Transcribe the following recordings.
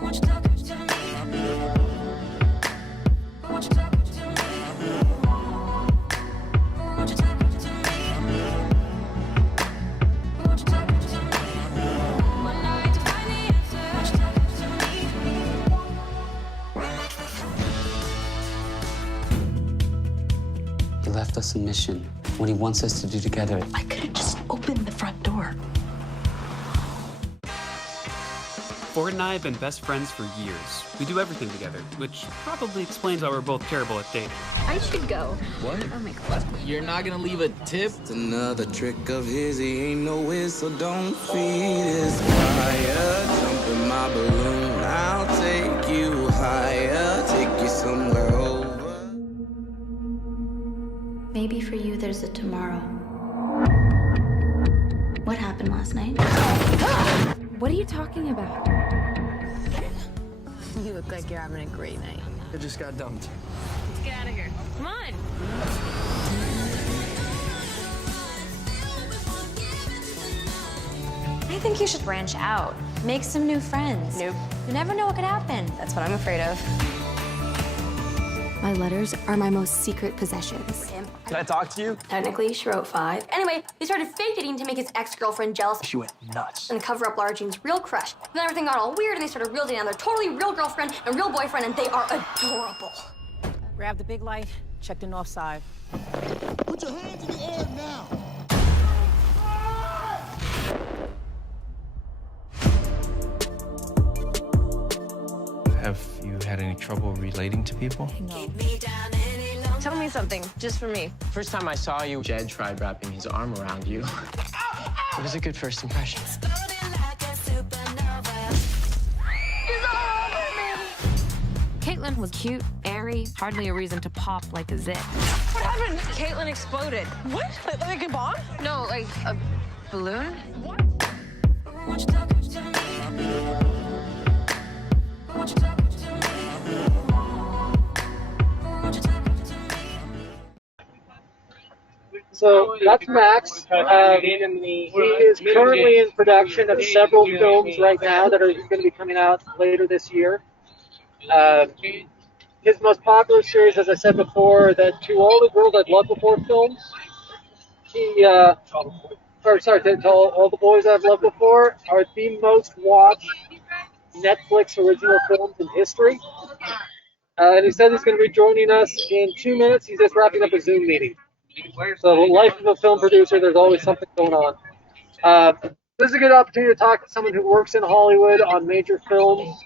He left us a mission, what he wants us to do together. I could have just opened the front door. Ford and I have been best friends for years. We do everything together, which probably explains why we're both terrible at dating. I should go. What? Oh my God. You're not gonna leave a tip? It's another trick of his, he ain't no whiz, so don't feed his fire. Jump in my balloon, I'll take you higher, take you somewhere over. Maybe for you there's a tomorrow. What happened last night? What are you talking about? You look like you're having a great night. I just got dumped. Let's get out of here. Come on. I think you should branch out. Make some new friends. Nope. You never know what could happen. That's what I'm afraid of. My letters are my most secret possessions. Can I talk to you? Technically, she wrote 5. Anyway, he started fake dating to make his ex-girlfriend jealous She went nuts. and cover up Lara Jean's real crush. Then everything got all weird and they started real dating on their totally real girlfriend and real boyfriend, and they are adorable. Grab the big light, check the north side. Put your hands in the air now. Have you had any trouble relating to people? No. Tell me something, just for me. First time I saw you, Jed tried wrapping his arm around you. It was a good first impression. Caitlin was cute, airy, hardly a reason to pop like a zit. What happened? Caitlin exploded. What? Like a bomb? No, like a balloon? So that's Max. He is currently in production of several films right now that are going to be coming out later this year. His most popular series, as I said before, the To All the Girls I've Loved Before films. To All the Boys I've Loved Before are the most watched Netflix original films in history. And he said he's going to be joining us in 2 minutes. He's just wrapping up a Zoom meeting. So, the life of a film producer, there's always something going on. This is a good opportunity to talk to someone who works in Hollywood on major films.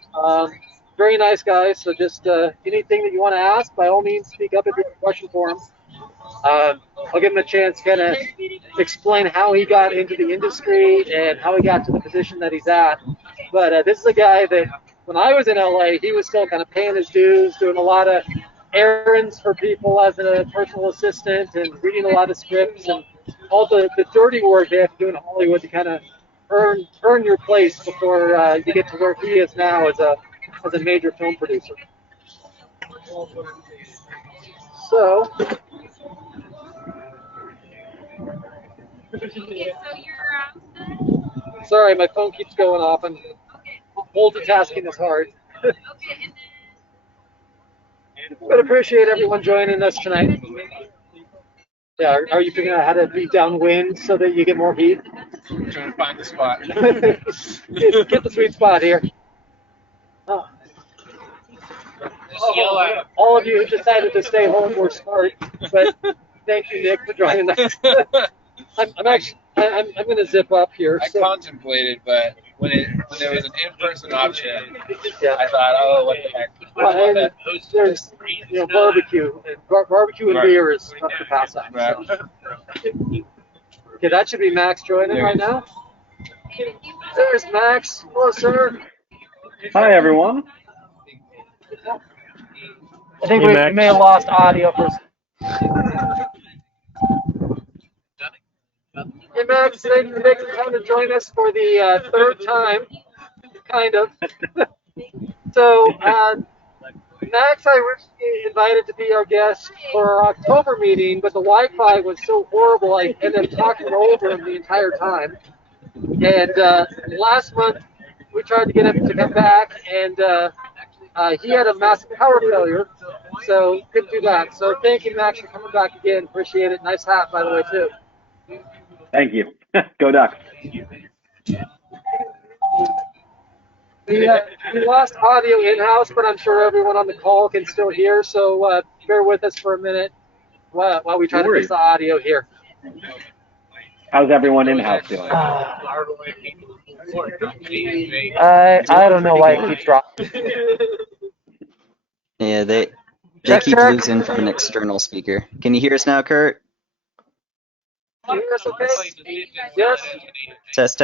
Very nice guy, so just anything that you want to ask, by all means, speak up if you have a question for him. I'll give him a chance to kind of explain how he got into the industry and how he got to the position that he's at. But this is a guy that, when I was in LA, he was still kind of paying his dues, doing a lot of errands for people as a personal assistant and reading a lot of scripts and all the dirty work they have to do in Hollywood to kind of earn your place before you get to where he is now as a major film producer. So, sorry, my phone keeps going off and multitasking is hard. But appreciate everyone joining us tonight. Yeah, are you figuring out how to beat down wind so that you get more heat? I'm trying to find the spot. Get the sweet spot here. Oh. All of you who decided to stay home were smart, but thank you, Nick, for joining us. I'm going to zip up here. I contemplated, but when there was an in-person option, I thought, oh, what the heck? Well, there's barbecue. Barbecue and beer is tough to pass on. So. Okay, that should be Max joining right now. There's Max. Hello, sir. Hi, everyone. I think we may have lost audio for a second. Hey, Max, thank you for taking the time to join us for the third time, kind of. So, Max, I was invited to be our guest for our October meeting, but the Wi-Fi was so horrible, I ended up talking over him the entire time. And last month, we tried to get him to come back, and he had a massive power failure, so couldn't do that. So thank you, Max, for coming back again. Appreciate it. Nice hat, by the way, too. Thank you. Go Ducks. We lost audio in-house, but I'm sure everyone on the call can still hear, so bear with us for a minute while we try to fix the audio here. How's everyone in-house doing? I don't know why it keeps dropping. Yeah, they keep check. losing from an external speaker. Can you hear us now, Kurt? Can you hear us okay? Yes. Test.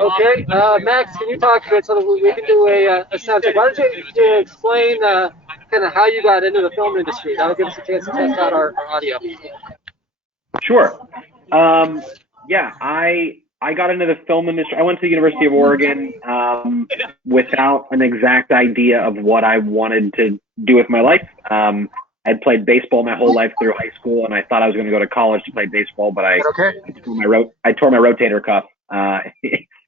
Okay, Max, can you talk to it so that we can do a sound check? Why don't you explain kind of how you got into the film industry? That'll give us a chance to test out our audio. Sure. Yeah, I got into the film industry. I went to the University of Oregon without an exact idea of what I wanted to do with my life. I'd played baseball my whole life through high school, and I thought I was going to go to college to play baseball, but I tore my rotator cuff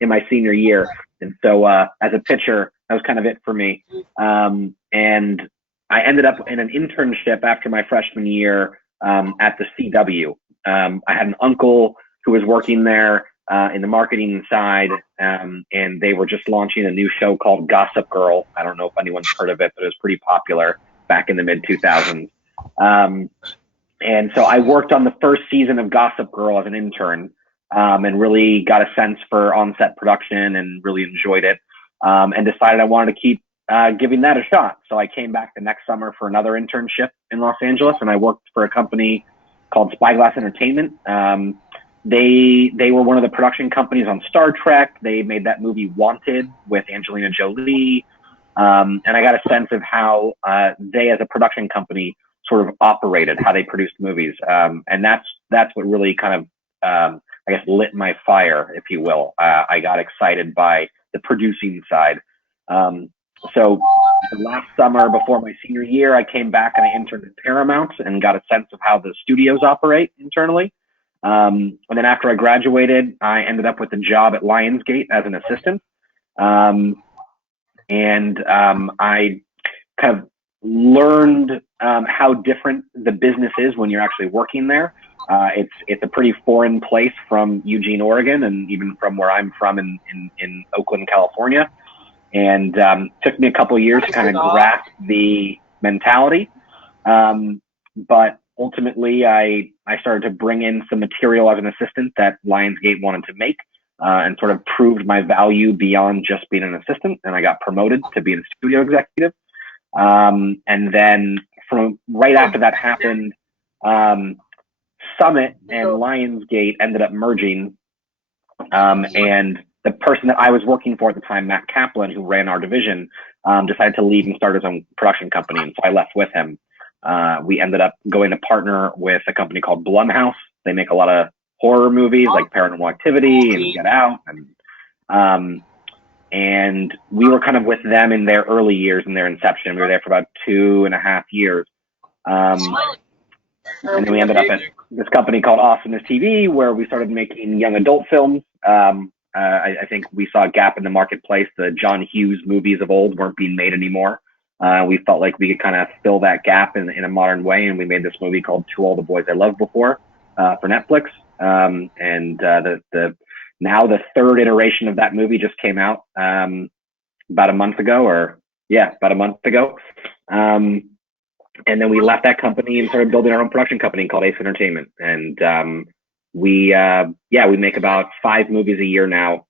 in my senior year. And so as a pitcher, that was kind of it for me. And I ended up in an internship after my freshman year at the CW. I had an uncle who was working there in the marketing side, and they were just launching a new show called Gossip Girl. I don't know if anyone's heard of it, but it was pretty popular back in the mid-2000s. And so I worked on the first season of Gossip Girl as an intern, and really got a sense for on-set production and really enjoyed it, and decided I wanted to keep giving that a shot. So I came back the next summer for another internship in Los Angeles, and I worked for a company called Spyglass Entertainment. They were one of the production companies on Star Trek. They made that movie Wanted with Angelina Jolie. And I got a sense of how they, as a production company, sort of operated, how they produced movies. And that's what really kind of, I guess, lit my fire, if you will. I got excited by the producing side. So the last summer before my senior year, I came back and I interned at Paramount and got a sense of how the studios operate internally. And then after I graduated, I ended up with a job at Lionsgate as an assistant. I kind of learned how different the business is when you're actually working there. It's a pretty foreign place from Eugene, Oregon, and even from where I'm from in Oakland, California. And took me a couple of years to kind of grasp the mentality. But ultimately, I started to bring in some material as an assistant that Lionsgate wanted to make, and sort of proved my value beyond just being an assistant. And I got promoted to be a studio executive. And then from right after that happened, Summit and Lionsgate ended up merging. And the person that I was working for at the time, Matt Kaplan, who ran our division, decided to leave and start his own production company. And so I left with him. We ended up going to partner with a company called Blumhouse. They make a lot of horror movies like Paranormal Activity and Get Out. And we were kind of with them in their early years, in their inception. We were there for about 2.5 years. And then we ended up at this company called Awesomeness TV, where we started making young adult films. I think we saw a gap in the marketplace. The John Hughes movies of old weren't being made anymore. We felt like we could kind of fill that gap in a modern way, and we made this movie called To All the Boys I Loved Before for Netflix. Now the third iteration of that movie just came out about a month ago. And then we left that company and started building our own production company called Ace Entertainment. And we make about 5 movies a year now,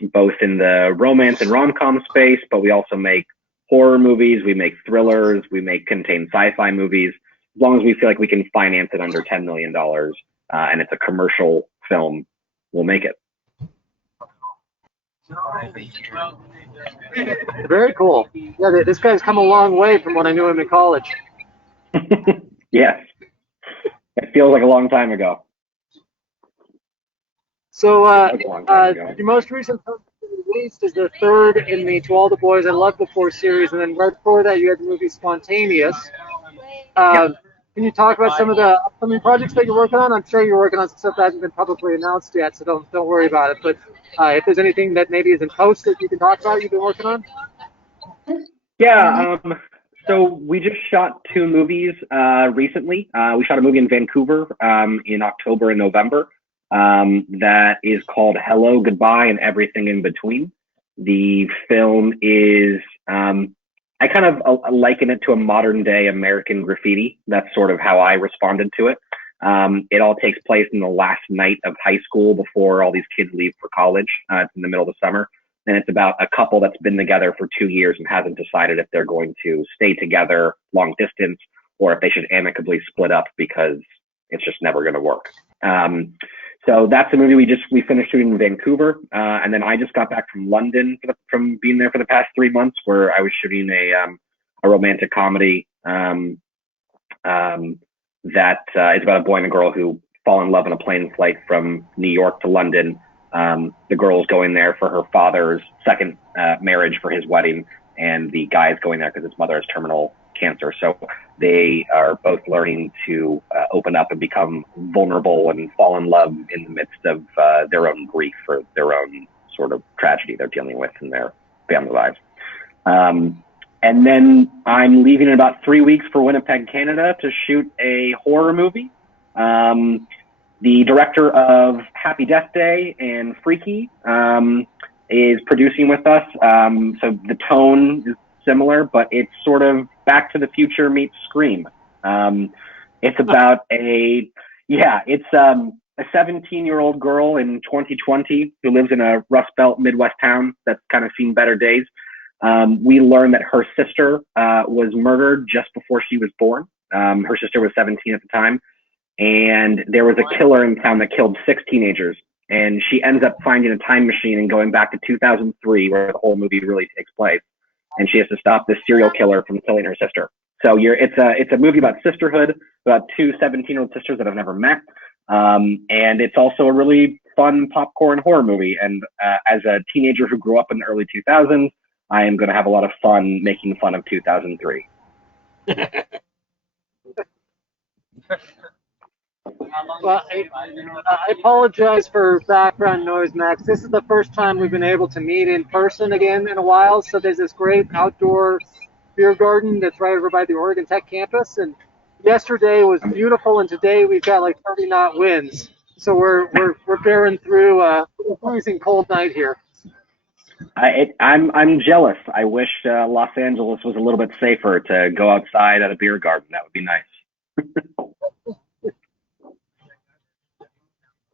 both in the romance and rom-com space, but we also make horror movies, we make thrillers, we make contained sci-fi movies, as long as we feel like we can finance it under $10 million and it's a commercial film, we'll make it. Very cool. Yeah, this guy's come a long way from when I knew him in college. Yes. It feels like a long time ago. So the most recent film released is the third in the To All the Boys I Loved Before series, and then right before that you had the movie Spontaneous. Can you talk about some of the upcoming projects that you're working on? I'm sure you're working on some stuff that hasn't been publicly announced yet, so don't worry about it. But if there's anything that maybe is in post that you can talk about, you've been working on. Yeah. So we just shot 2 movies recently. We shot a movie in Vancouver in October and November that is called Hello, Goodbye, and Everything in Between. The film is, I kind of liken it to a modern day American Graffiti. That's sort of how I responded to it. It all takes place in the last night of high school before all these kids leave for college. It's in the middle of the summer. And it's about a couple that's been together for 2 years and hasn't decided if they're going to stay together long distance or if they should amicably split up because it's just never going to work. So that's a movie we finished shooting in Vancouver. And then I just got back from London from being there for the past 3 months, where I was shooting a romantic comedy that is about a boy and a girl who fall in love on a plane flight from New York to London. The girl's going there for her father's second marriage for his wedding, and the guy is going there because his mother has terminal cancer. So they are both learning to open up and become vulnerable and fall in love in the midst of their own grief or their own sort of tragedy they're dealing with in their family lives. And then I'm leaving in about 3 weeks for Winnipeg, Canada to shoot a horror movie. The director of Happy Death Day and Freaky is producing with us. So the tone is similar, but it's sort of Back to the Future meets Scream. It's about a 17-year-old girl in 2020 who lives in a Rust Belt Midwest town that's kind of seen better days. We learned that her sister was murdered just before she was born. Her sister was 17 at the time. And there was a killer in town that killed 6 teenagers. And she ends up finding a time machine and going back to 2003, where the whole movie really takes place. And she has to stop this serial killer from killing her sister. So it's a movie about sisterhood, about 2 17-year-old sisters that I've never met. And it's also a really fun popcorn horror movie. And as a teenager who grew up in the early 2000s, I am going to have a lot of fun making fun of 2003. Well, I apologize for background noise, Max. This is the first time we've been able to meet in person again in a while. So there's this great outdoor beer garden that's right over by the Oregon Tech campus. And yesterday was beautiful, and today we've got like 30 knot winds. So we're bearing through a freezing cold night here. I'm jealous. I wish Los Angeles was a little bit safer to go outside at a beer garden. That would be nice.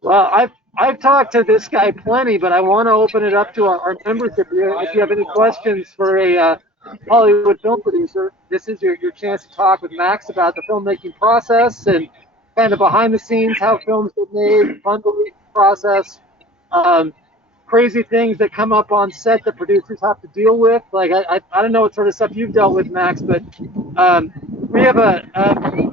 Well, I've talked to this guy plenty, but I want to open it up to our members. If you have any questions for a Hollywood film producer, this is your chance to talk with Max about the filmmaking process and kind of behind the scenes, how films get made, fundraising process, crazy things that come up on set that producers have to deal with. Like I don't know what sort of stuff you've dealt with, Max, but we have a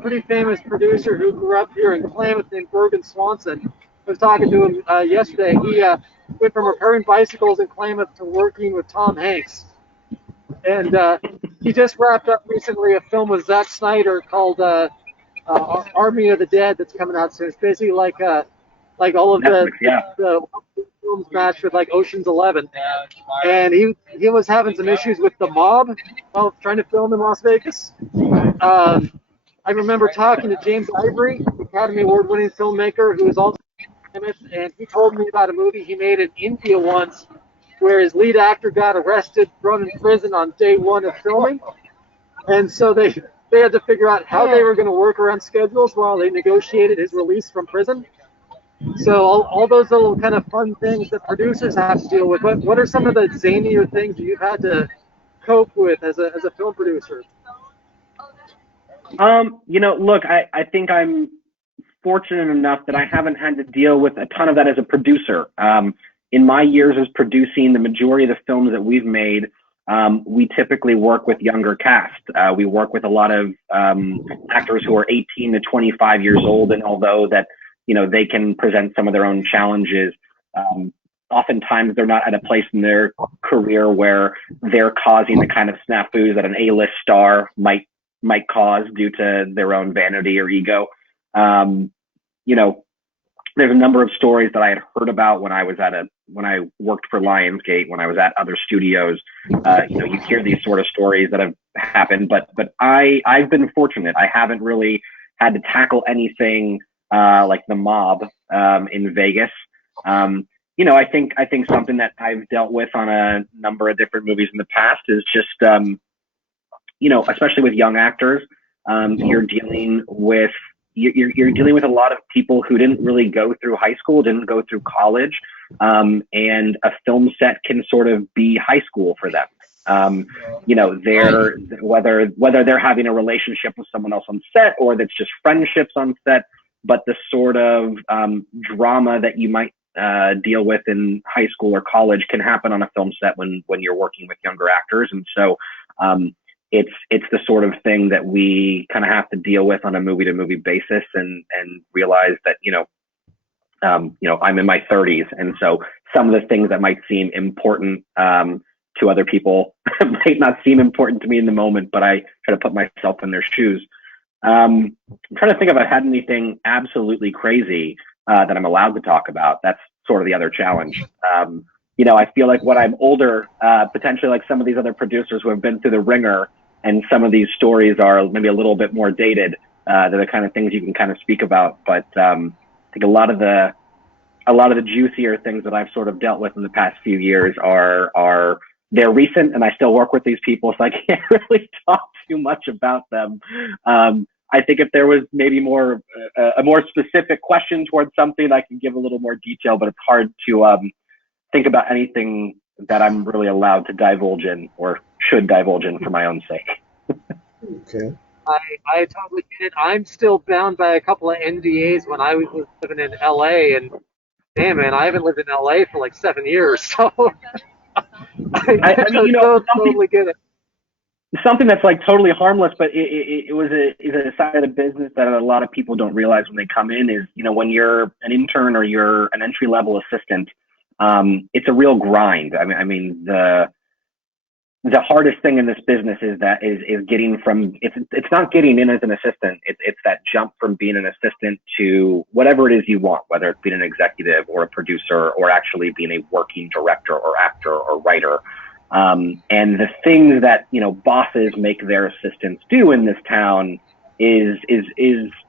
pretty famous producer who grew up here in Klamath named Bergen Swanson. I was talking to him yesterday. He went from repairing bicycles in Klamath to working with Tom Hanks. And he just wrapped up recently a film with Zack Snyder called Army of the Dead that's coming out soon. It's basically like all of the films matched with like Ocean's 11. And he was having some issues with the mob while trying to film in Las Vegas. I remember talking to James Ivory, Academy Award-winning filmmaker who is also famous, and he told me about a movie he made in India once where his lead actor got arrested, thrown in prison on day 1 of filming. And so they had to figure out how they were going to work around schedules while they negotiated his release from prison. So all those little kind of fun things that producers have to deal with. What are some of the zanier things that you've had to cope with as a film producer? Look, I think I'm fortunate enough that I haven't had to deal with a ton of that as a producer. In my years as producing the majority of the films that we've made, we typically work with younger cast. We work with a lot of actors who are 18 to 25 years old, and although that, they can present some of their own challenges, oftentimes they're not at a place in their career where they're causing the kind of snafus that an A-list star might might cause due to their own vanity or ego. There's a number of stories that I had heard about when I worked for Lionsgate, when I was at other studios. You hear these sort of stories that have happened, but I've been fortunate. I haven't really had to tackle anything like the mob in Vegas. I think something that I've dealt with on a number of different movies in the past is just, especially with young actors, you're dealing with a lot of people who didn't really go through high school, didn't go through college, and a film set can sort of be high school for them. Whether they're having a relationship with someone else on set or that's just friendships on set, but the sort of drama that you might deal with in high school or college can happen on a film set when you're working with younger actors. And so it's the sort of thing that we kind of have to deal with on a movie to movie basis and realize that, I'm in my 30s. And so some of the things that might seem important to other people might not seem important to me in the moment, but I try to put myself in their shoes. I'm trying to think if I've had anything absolutely crazy that I'm allowed to talk about. That's sort of the other challenge. I feel like when I'm older, potentially like some of these other producers who have been through the ringer, and some of these stories are maybe a little bit more dated. They're the kind of things you can kind of speak about. But I think a lot of the juicier things that I've sort of dealt with in the past few years they're recent, and I still work with these people, so I can't really talk too much about them. I think if there was maybe a more specific question towards something, I can give a little more detail, but it's hard to think about anything that I'm really allowed to divulge in or should divulge in for my own sake. Okay. I totally get it. I'm still bound by a couple of NDAs when I was living in LA, and damn man, I haven't lived in LA for like 7 years, so I totally get it. Something that's like totally harmless, but it is a side of the business that a lot of people don't realize when they come in is, when you're an intern or you're an entry level assistant, it's a real grind. I mean, the hardest thing in this business is getting from, it's not getting in as an assistant. It's that jump from being an assistant to whatever it is you want, whether it's being an executive or a producer or actually being a working director or actor or writer. And the things that, bosses make their assistants do in this town is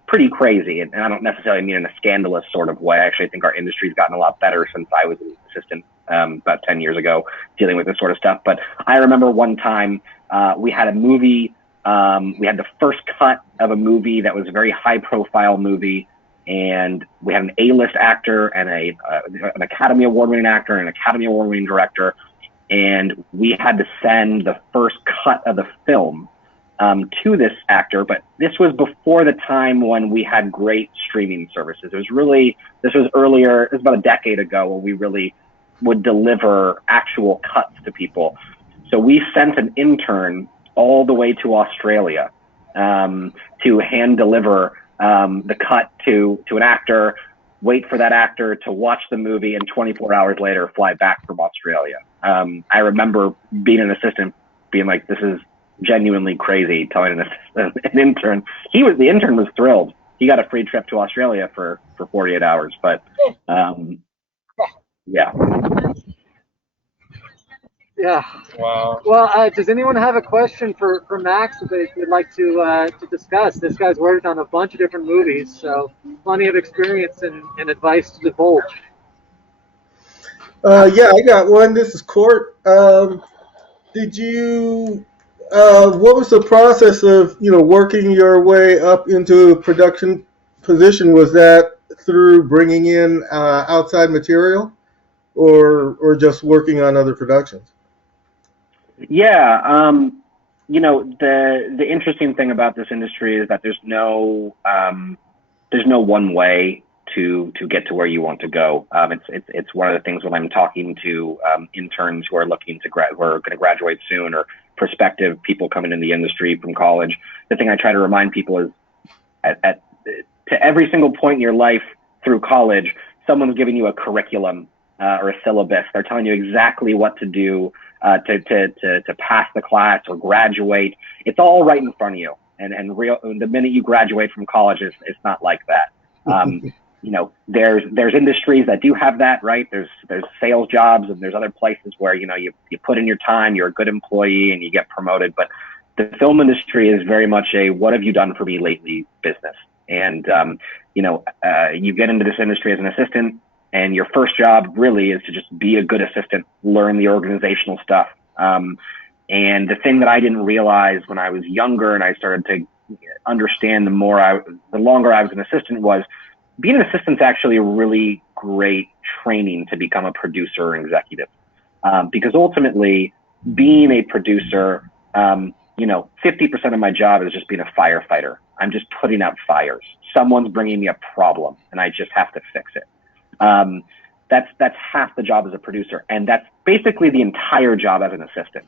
pretty crazy. And I don't necessarily mean in a scandalous sort of way. I actually think our industry's gotten a lot better since I was an assistant about 10 years ago dealing with this sort of stuff. But I remember one time we had a movie, we had the first cut of a movie that was a very high profile movie. And we had an A-list actor and an Academy Award winning actor and an Academy Award winning director. And we had to send the first cut of the film to this actor, but this was before the time when we had great streaming services. This was earlier, it was about a decade ago when we really would deliver actual cuts to people. So we sent an intern all the way to Australia to hand deliver the cut to an actor, wait for that actor to watch the movie, and 24 hours later fly back from Australia. I remember being an assistant being like, this is genuinely crazy, telling an intern. The intern was thrilled. He got a free trip to Australia for 48 hours. But yeah. Yeah. Wow. Well, does anyone have a question for Max that they'd like to discuss? This guy's worked on a bunch of different movies, so plenty of experience and advice to divulge. Yeah, I got one. This is Court. Did you? What was the process of working your way up into a production position? Was that through bringing in outside material, or just working on other productions? Yeah, the interesting thing about this industry is that there's no one way to get to where you want to go. It's one of the things when I'm talking to interns who are looking to who are going to graduate soon, or prospective people coming in the industry from college. The thing I try to remind people is to every single point in your life through college, someone's giving you a curriculum or a syllabus. They're telling you exactly what to do to pass the class or graduate. It's all right in front of you. And the minute you graduate from college, it's not like that. You know, there's industries that do have that, right? There's sales jobs, and there's other places where, you know, you put in your time, you're a good employee, and you get promoted. But the film industry is very much a what have you done for me lately business. And you know, you get into this industry as an assistant, and your first job really is to just be a good assistant, learn the organizational stuff. And the thing that I didn't realize when I was younger and I started to understand the longer I was an assistant, was being an assistant is actually a really great training to become a producer or executive. Because ultimately, being a producer, you know, 50% of my job is just being a firefighter. I'm just putting out fires. Someone's bringing me a problem, and I just have to fix it. That's half the job as a producer, and that's basically the entire job as an assistant.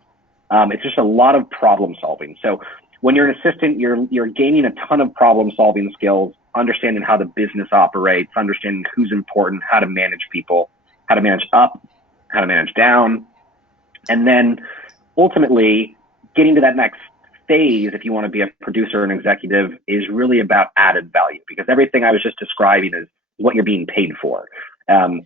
It's just a lot of problem solving. So when you're an assistant, you're gaining a ton of problem solving skills, understanding how the business operates, understanding who's important, how to manage people, how to manage up, how to manage down, and then ultimately getting to that next phase, if you want to be a producer or an executive, is really about added value, because everything I was just describing is what you're being paid for.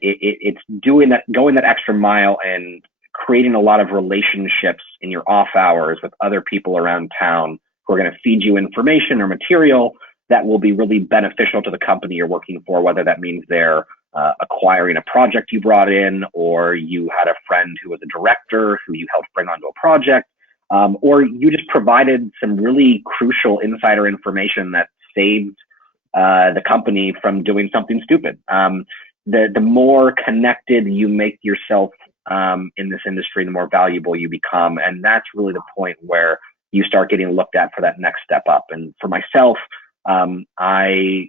It's going that extra mile and creating a lot of relationships in your off hours with other people around town who are going to feed you information or material that will be really beneficial to the company you're working for, whether that means they're acquiring a project you brought in, or you had a friend who was a director who you helped bring onto a project, or you just provided some really crucial insider information that saved the company from doing something stupid. The more connected you make yourself in this industry, the more valuable you become. And that's really the point where you start getting looked at for that next step up. And for myself, I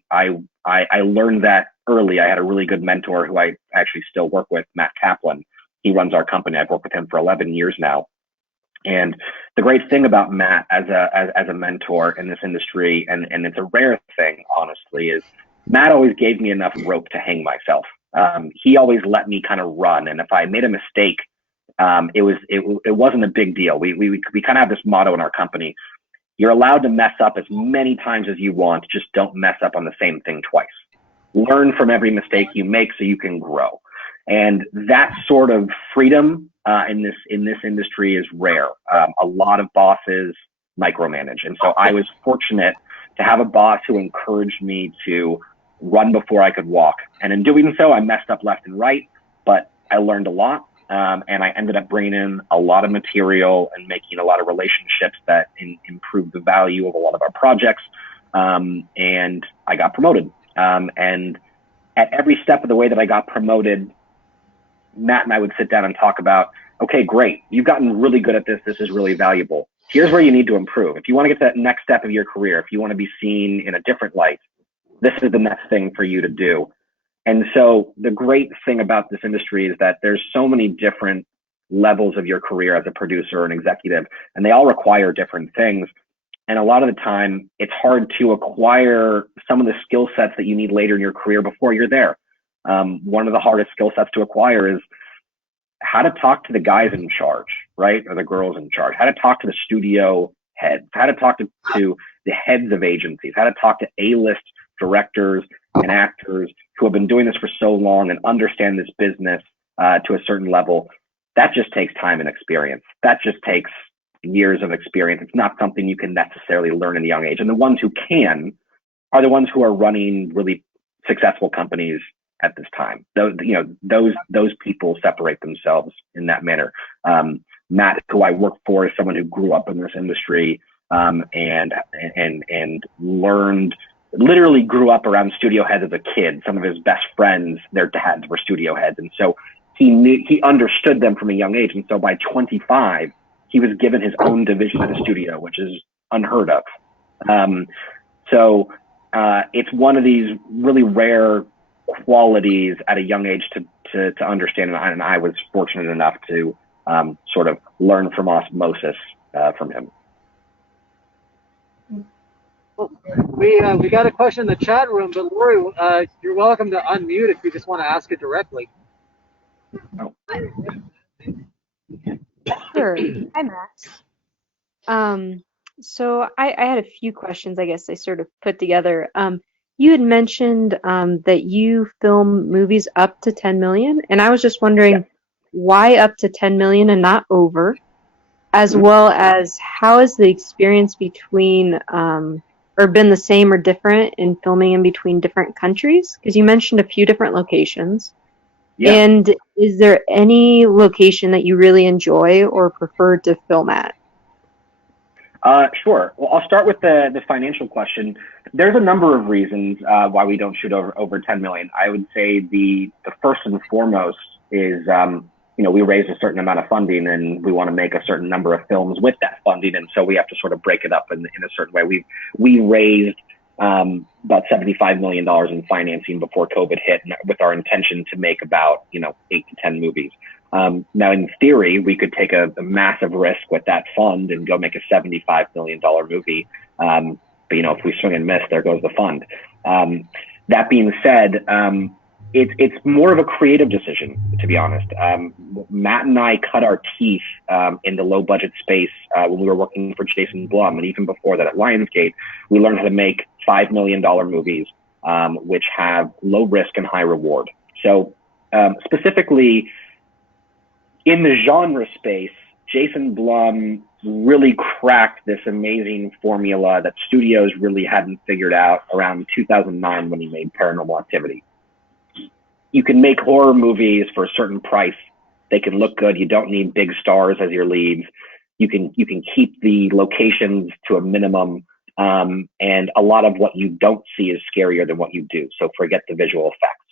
learned that early. I had a really good mentor who I actually still work with, Matt Kaplan. He runs our company. I've worked with him for 11 years now. And the great thing about Matt as a mentor in this industry, and it's a rare thing, honestly, is Matt always gave me enough rope to hang myself. He always let me kind of run. And if I made a mistake, it wasn't a big deal. We kind of have this motto in our company: you're allowed to mess up as many times as you want, just don't mess up on the same thing twice. Learn from every mistake you make so you can grow. And that sort of freedom in this industry is rare. A lot of bosses micromanage. And so I was fortunate to have a boss who encouraged me to run before I could walk. And in doing so, I messed up left and right, but I learned a lot. And I ended up bringing in a lot of material and making a lot of relationships that improved the value of a lot of our projects. And I got promoted. And at every step of the way that I got promoted, Matt and I would sit down and talk about, okay, great, you've gotten really good at this. This is really valuable. Here's where you need to improve. If you want to get to that next step of your career, if you want to be seen in a different light, this is the next thing for you to do. And so the great thing about this industry is that there's so many different levels of your career as a producer or an executive, and they all require different things. And a lot of the time, it's hard to acquire some of the skill sets that you need later in your career before you're there. One of the hardest skill sets to acquire is how to talk to the guys in charge, right? Or the girls in charge, how to talk to the studio heads, how to talk to the heads of agencies, how to talk to A-list directors and actors who have been doing this for so long and understand this business to a certain level. That just takes time and experience. That just takes years of experience. It's not something you can necessarily learn in a young age. And the ones who can are the ones who are running really successful companies at this time. Those people separate themselves in that manner. Matt, who I work for, is someone who grew up in this industry and literally grew up around studio heads as a kid. Some of his best friends, their dads were studio heads. And so he understood them from a young age. And so by 25, he was given his own division at a studio, which is unheard of. So it's one of these really rare qualities at a young age to understand. And I was fortunate enough to sort of learn from osmosis from him. Well, we got a question in the chat room, but Lori, you're welcome to unmute if you just want to ask it directly. Oh. Sure. Hi, Max. So I had a few questions, I guess I sort of put together. You had mentioned that you film movies up to 10 million, and I was just wondering why up to 10 million and not over, as well as how is the experience between or been the same or different in filming in between different countries? Because you mentioned a few different locations. Yeah. And is there any location that you really enjoy or prefer to film at? Sure. Well, I'll start with the financial question. There's a number of reasons why we don't shoot over 10 million. I would say the first and foremost is, we raise a certain amount of funding and we want to make a certain number of films with that funding. And so we have to sort of break it up in a certain way. We raised about $75 million in financing before COVID hit, with our intention to make about, 8 to 10 movies. Now, in theory, we could take a massive risk with that fund and go make a $75 million movie. But, if we swing and miss, there goes the fund. That being said, it's more of a creative decision, to be honest. Matt and I cut our teeth in the low budget space when we were working for Jason Blum. And even before that at Lionsgate, we learned how to make $5 million movies, which have low risk and high reward. So specifically, in the genre space, Jason Blum really cracked this amazing formula that studios really hadn't figured out around 2009 when he made Paranormal Activity. You can make horror movies for a certain price. They can look good. You don't need big stars as your leads. You can keep the locations to a minimum. And a lot of what you don't see is scarier than what you do. So forget the visual effects.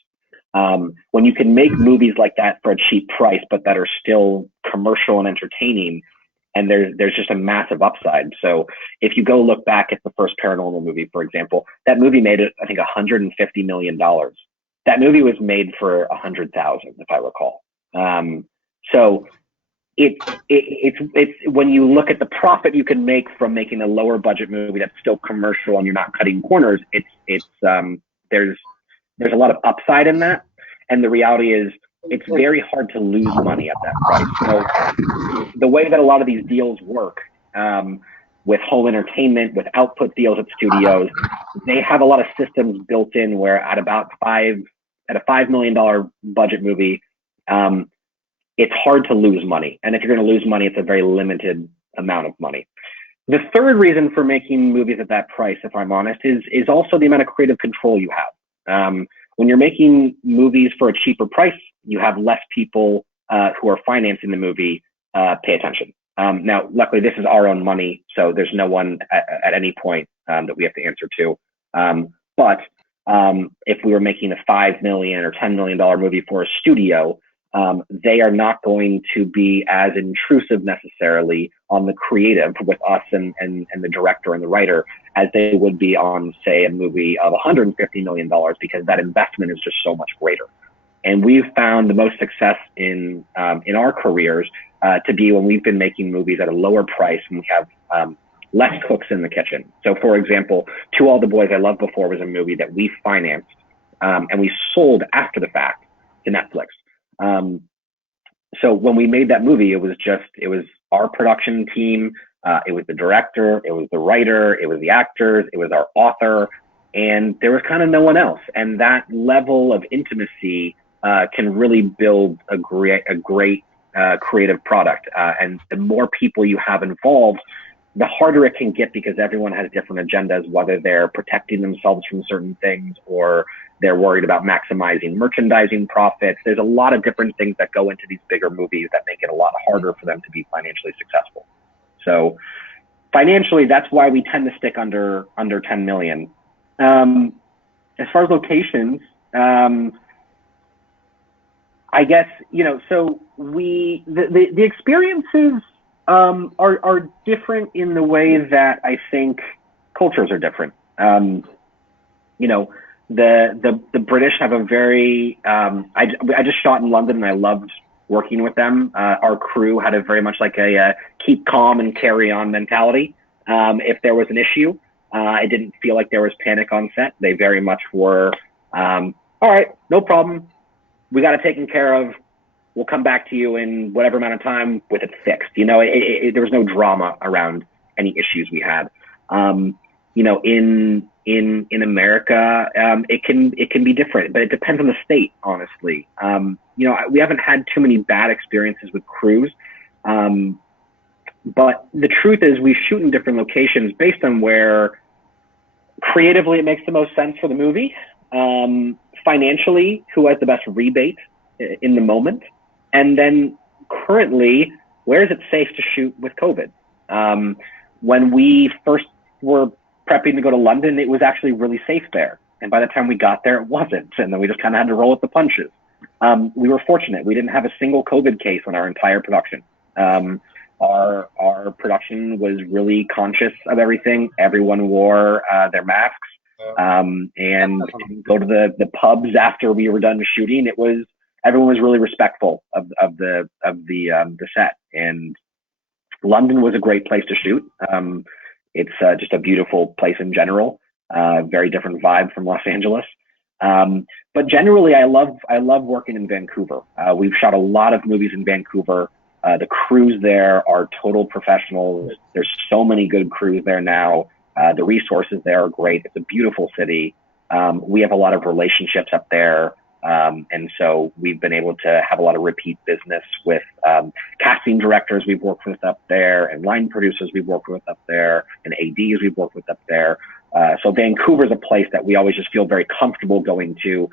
When you can make movies like that for a cheap price, but that are still commercial and entertaining, and there's just a massive upside. So if you go look back at the first Paranormal movie, for example, that movie made, I think, $150 million. That movie was made for 100,000, if I recall. So it's when you look at the profit you can make from making a lower budget movie that's still commercial and you're not cutting corners, there's a lot of upside in that. And the reality is it's very hard to lose money at that price. So the way that a lot of these deals work, with home entertainment, with output deals at studios, they have a lot of systems built in where at a $5 million budget movie, it's hard to lose money. And if you're going to lose money, it's a very limited amount of money. The third reason for making movies at that price, if I'm honest, is also the amount of creative control you have. When you're making movies for a cheaper price, you have less people who are financing the movie pay attention. Now, luckily, this is our own money, so there's no one at any point that we have to answer to. But if we were making a $5 million or $10 million movie for a studio, they are not going to be as intrusive necessarily on the creative with us and the director and the writer as they would be on, say, a movie of $150 million, because that investment is just so much greater. And we've found the most success in our careers to be when we've been making movies at a lower price and we have less cooks in the kitchen. So, for example, To All the Boys I Loved Before was a movie that we financed and we sold after the fact to Netflix. So when we made that movie, it was our production team, it was the director, it was the writer, it was the actors, it was our author, and there was kind of no one else. And that level of intimacy can really build a great creative product. And the more people you have involved, the harder it can get, because everyone has different agendas, whether they're protecting themselves from certain things or they're worried about maximizing merchandising profits. There's a lot of different things that go into these bigger movies that make it a lot harder for them to be financially successful. So financially, that's why we tend to stick under 10 million. As far as locations, I guess, so the experiences are different in the way that I think cultures are different. The British have a very, I just shot in London and I loved working with them. Our crew had a very much like a keep calm and carry on mentality. If there was an issue, I didn't feel like there was panic on set. They very much were, all right, no problem. We got it taken care of. We'll come back to you in whatever amount of time with it fixed. There was no drama around any issues we had. You know, in America, it can be different, but it depends on the state, honestly. You know, we haven't had too many bad experiences with crews. But the truth is we shoot in different locations based on where creatively it makes the most sense for the movie. Financially, who has the best rebate in the moment. And then currently, where is it safe to shoot with COVID? When we first were prepping to go to London, it was actually really safe there. And by the time we got there, it wasn't. And then we just kind of had to roll with the punches. We were fortunate. We didn't have a single COVID case on our entire production. Our production was really conscious of everything. Everyone wore their masks, and go to the pubs after we were done shooting. Everyone was really respectful of the set, and London was a great place to shoot. It's just a beautiful place in general. Very different vibe from Los Angeles. But generally, I love working in Vancouver. We've shot a lot of movies in Vancouver. The crews there are total professionals. There's so many good crews there now. The resources there are great. It's a beautiful city. We have a lot of relationships up there. And so we've been able to have a lot of repeat business with casting directors we've worked with up there, and line producers we've worked with up there, and ADs we've worked with up there. So Vancouver is a place that we always just feel very comfortable going to,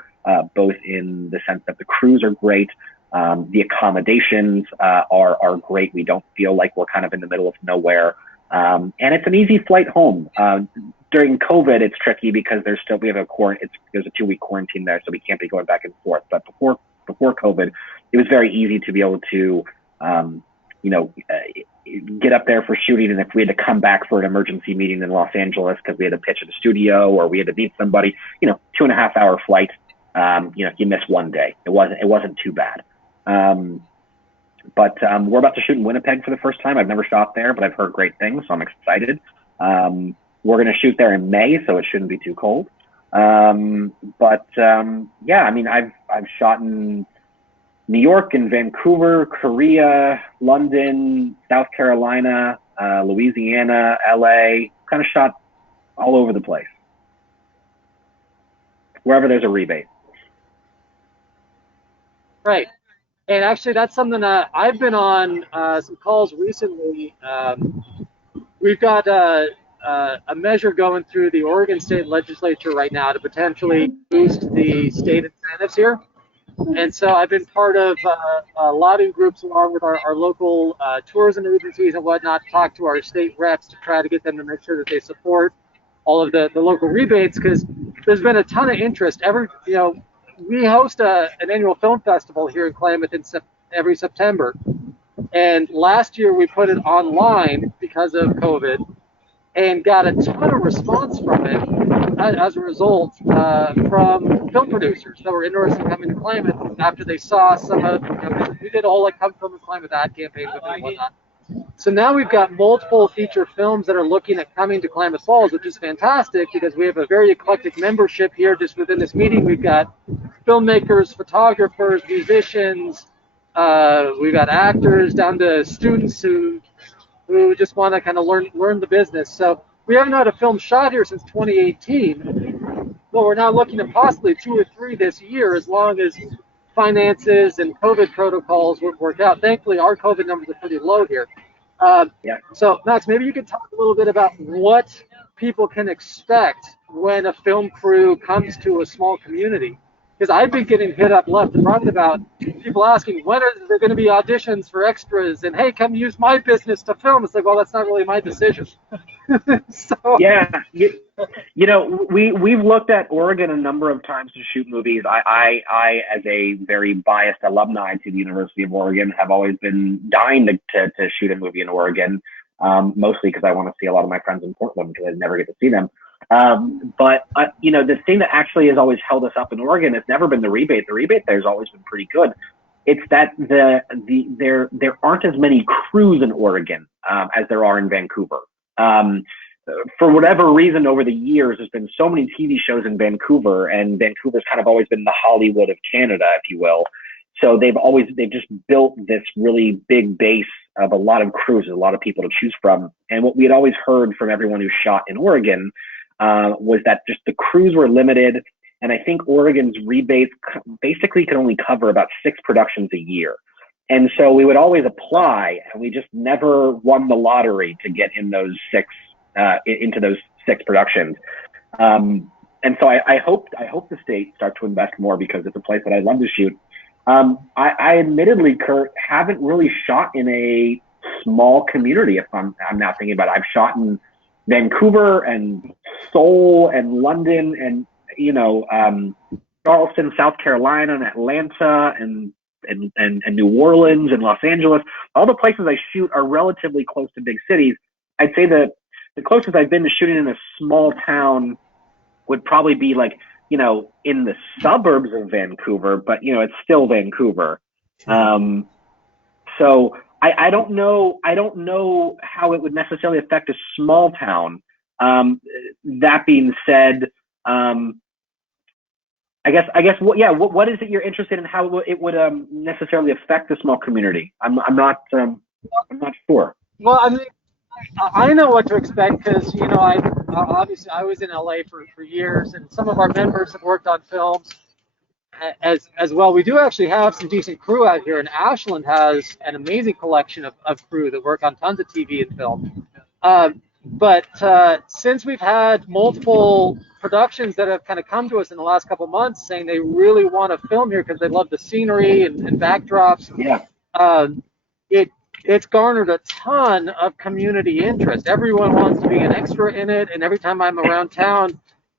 both in the sense that the crews are great. The accommodations are great. We don't feel like we're kind of in the middle of nowhere. And it's an easy flight home. During COVID, it's tricky because there's a 2-week quarantine there, so we can't be going back and forth. But before COVID, it was very easy to be able to, get up there for shooting. And if we had to come back for an emergency meeting in Los Angeles because we had to pitch at a studio or we had to meet somebody, 2.5 hour flight, you miss one day. It wasn't too bad. But we're about to shoot in Winnipeg for the first time. I've never shot there, but I've heard great things, so I'm excited. We're going to shoot there in May, so it shouldn't be too cold. Yeah, I mean, I've shot in New York and Vancouver, Korea, London, South Carolina, Louisiana, LA, kind of shot all over the place. Wherever there's a rebate. Right. And actually, that's something I've been on some calls recently. We've got a measure going through the Oregon State Legislature right now to potentially boost the state incentives here. And so I've been part of lobbying groups along with our local tourism agencies and whatnot, to talk to our state reps to try to get them to make sure that they support all of the local rebates, because there's been a ton of interest. We host an annual film festival here in Klamath every September. And last year we put it online because of COVID and got a ton of response from it as a result from film producers that were interested in coming to Klamath after they saw some of, we did a whole Come Film in Klamath ad campaign with it and whatnot. So now we've got multiple feature films that are looking at coming to Klamath Falls, which is fantastic because we have a very eclectic membership here. Just within this meeting, we've got filmmakers, photographers, musicians, we've got actors down to students who just want to kind of learn the business. So we haven't had a film shot here since 2018, but we're now looking at possibly 2 or 3 this year, as long as finances and COVID protocols would work out. Thankfully, our COVID numbers are pretty low here. So, Max, maybe you could talk a little bit about what people can expect when a film crew comes to a small community. Because I've been getting hit up left and right about people asking, when are there going to be auditions for extras? And, hey, come use my business to film. It's like, well, that's not really my decision. Yeah. We've looked at Oregon a number of times to shoot movies. I as a very biased alumni to the University of Oregon, have always been dying to shoot a movie in Oregon, mostly because I want to see a lot of my friends in Portland because I never get to see them. But the thing that actually has always held us up in Oregon has never been the rebate. The rebate there's always been pretty good. It's that there aren't as many crews in Oregon as there are in Vancouver. For whatever reason, over the years, there's been so many TV shows in Vancouver, and Vancouver's kind of always been the Hollywood of Canada, if you will. So they've just built this really big base of a lot of crews, a lot of people to choose from. And what we had always heard from everyone who shot in Oregon was that just the crews were limited. And I think Oregon's rebates basically could only cover about 6 productions a year. And so we would always apply, and we just never won the lottery to get in those 6 into those 6 productions. And so I hope the state start to invest more, because it's a place that I'd love to shoot. I admittedly, Kurt, haven't really shot in a small community. If I'm now thinking about it, I've shot in Vancouver and Seoul and London and Charleston, South Carolina, and Atlanta and New Orleans and Los Angeles. All the places I shoot are relatively close to big cities. I'd say that the closest I've been to shooting in a small town would probably be like, in the suburbs of Vancouver, but it's still Vancouver. So I don't know how it would necessarily affect a small town. That being said, I guess what is it you're interested in? How it would necessarily affect the small community? I'm not sure. Well, I mean, I know what to expect, because obviously I was in LA for years, and some of our members have worked on films as well. We do actually have some decent crew out here, and Ashland has an amazing collection of crew that work on tons of TV and film. But since we've had multiple productions that have kind of come to us in the last couple of months saying they really want to film here because they love the scenery and backdrops, it's garnered a ton of community interest. Everyone wants to be an extra in it, and every time I'm around town,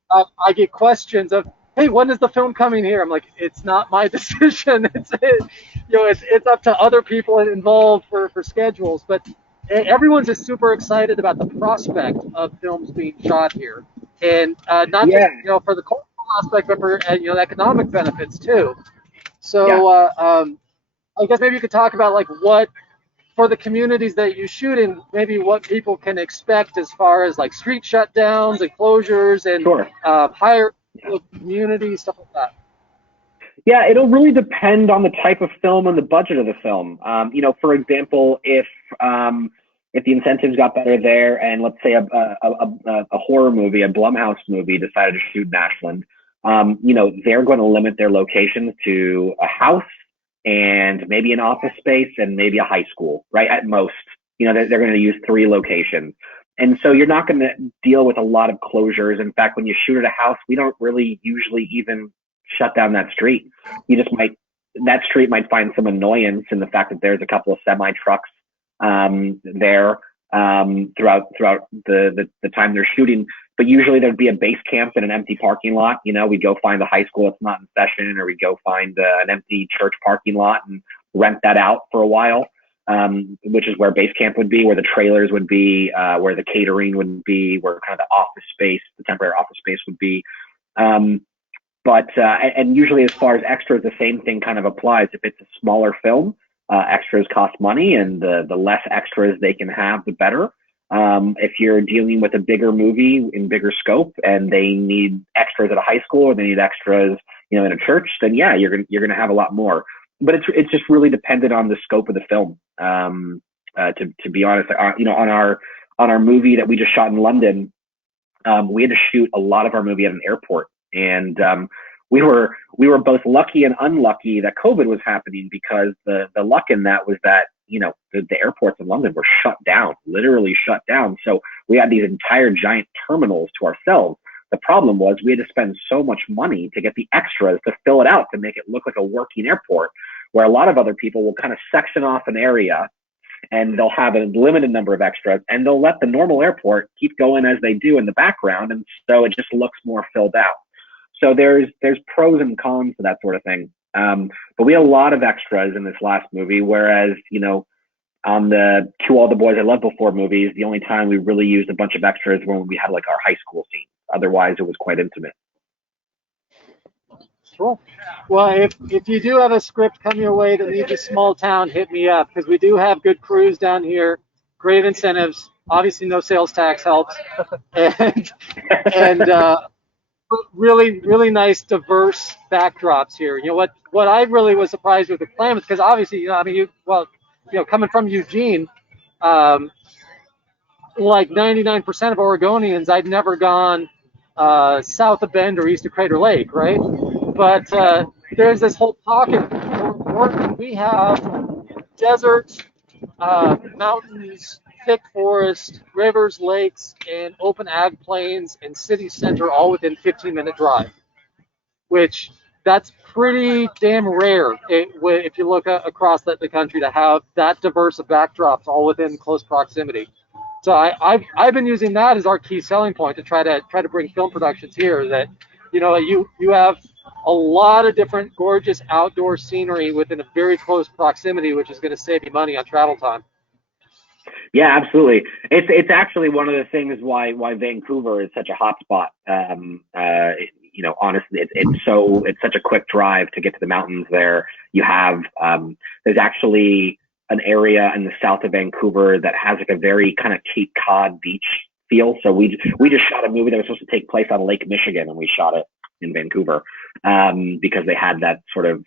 I get questions of, "Hey, when is the film coming here?" I'm like, "It's not my decision. It's up to other people involved for schedules." But everyone's just super excited about the prospect of films being shot here, and not just for the cultural aspect, but for economic benefits too. So I guess maybe you could talk about like what, for the communities that you shoot in, maybe what people can expect as far as like street shutdowns and closures and higher community, stuff like that. Yeah, it'll really depend on the type of film and the budget of the film. For example, if the incentives got better there, and let's say a horror movie, a Blumhouse movie, decided to shoot in Ashland, they're going to limit their locations to a house and maybe an office space and maybe a high school, right? At most, they're going to use 3 locations. And so you're not going to deal with a lot of closures. In fact, when you shoot at a house, we don't really usually even shut down that street. That street might find some annoyance in the fact that there's a couple of semi trucks there throughout the time they're shooting. But usually there'd be a base camp in an empty parking lot. We go find a high school that's not in session, or we go find an empty church parking lot and rent that out for a while, which is where base camp would be, where the trailers would be, where the catering would be, where kind of the office space, the temporary office space would be. But usually as far as extras, the same thing kind of applies. If it's a smaller film, extras cost money, and the less extras they can have, the better. If you're dealing with a bigger movie in bigger scope and they need extras at a high school, or they need extras, in a church, then you're gonna have a lot more. But it's just really dependent on the scope of the film. To be honest, on our movie that we just shot in London, we had to shoot a lot of our movie at an airport, and we were both lucky and unlucky that COVID was happening, because the luck in that was that the airports in London were shut down, literally shut down. So we had these entire giant terminals to ourselves. The problem was we had to spend so much money to get the extras to fill it out, to make it look like a working airport, where a lot of other people will kind of section off an area and they'll have a limited number of extras, and they'll let the normal airport keep going as they do in the background. And so it just looks more filled out. So there's pros and cons to that sort of thing. But we had a lot of extras in this last movie, whereas, on the To All the Boys I Loved Before movies, the only time we really used a bunch of extras when we had like our high school scene. Otherwise, it was quite intimate. Cool. Well, if you do have a script come your way that needs a small town, hit me up, because we do have good crews down here, great incentives. Obviously, no sales tax helps, and really nice, diverse backdrops here. You know what I really was surprised with the Klamath, because obviously, coming from Eugene, like 99% of Oregonians, I'd never gone south of Bend or east of Crater Lake, right? But there's this whole pocket where Oregon, we have deserts, mountains, thick forest, rivers, lakes, and open ag plains and city center all within 15-minute drive, which that's pretty damn rare if you look across the country to have that diverse of backdrops all within close proximity. So I've been using that as our key selling point to try to bring film productions here. That you have a lot of different gorgeous outdoor scenery within a very close proximity, which is going to save you money on travel time. Yeah, absolutely. It's actually one of the things why Vancouver is such a hot spot. Honestly, it's such a quick drive to get to the mountains there. You have there's actually an area in the south of Vancouver that has like a very kind of Cape Cod beach feel. So we just shot a movie that was supposed to take place on Lake Michigan, and we shot it in Vancouver because they had that sort of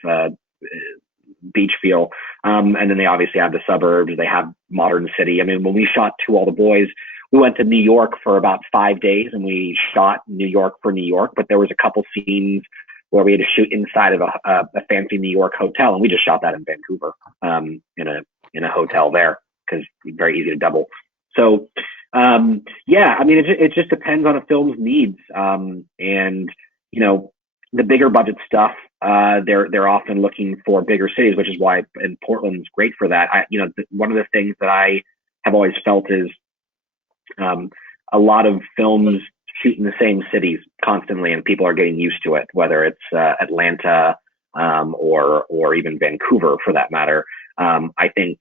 beach feel. And then they obviously have the suburbs. They have modern city. I mean, when we shot To All the Boys, we went to New York for about 5 days, and we shot New York for New York. But there was a couple scenes where we had to shoot inside of a fancy New York hotel, and we just shot that in Vancouver in a hotel there because it's very easy to double. So yeah, I mean, it just depends on a film's needs, and the bigger budget stuff, they're often looking for bigger cities, which is why and Portland's great for that. One of the things that I have always felt is a lot of films shoot in the same cities constantly, and people are getting used to it, whether it's Atlanta or even Vancouver for that matter. I think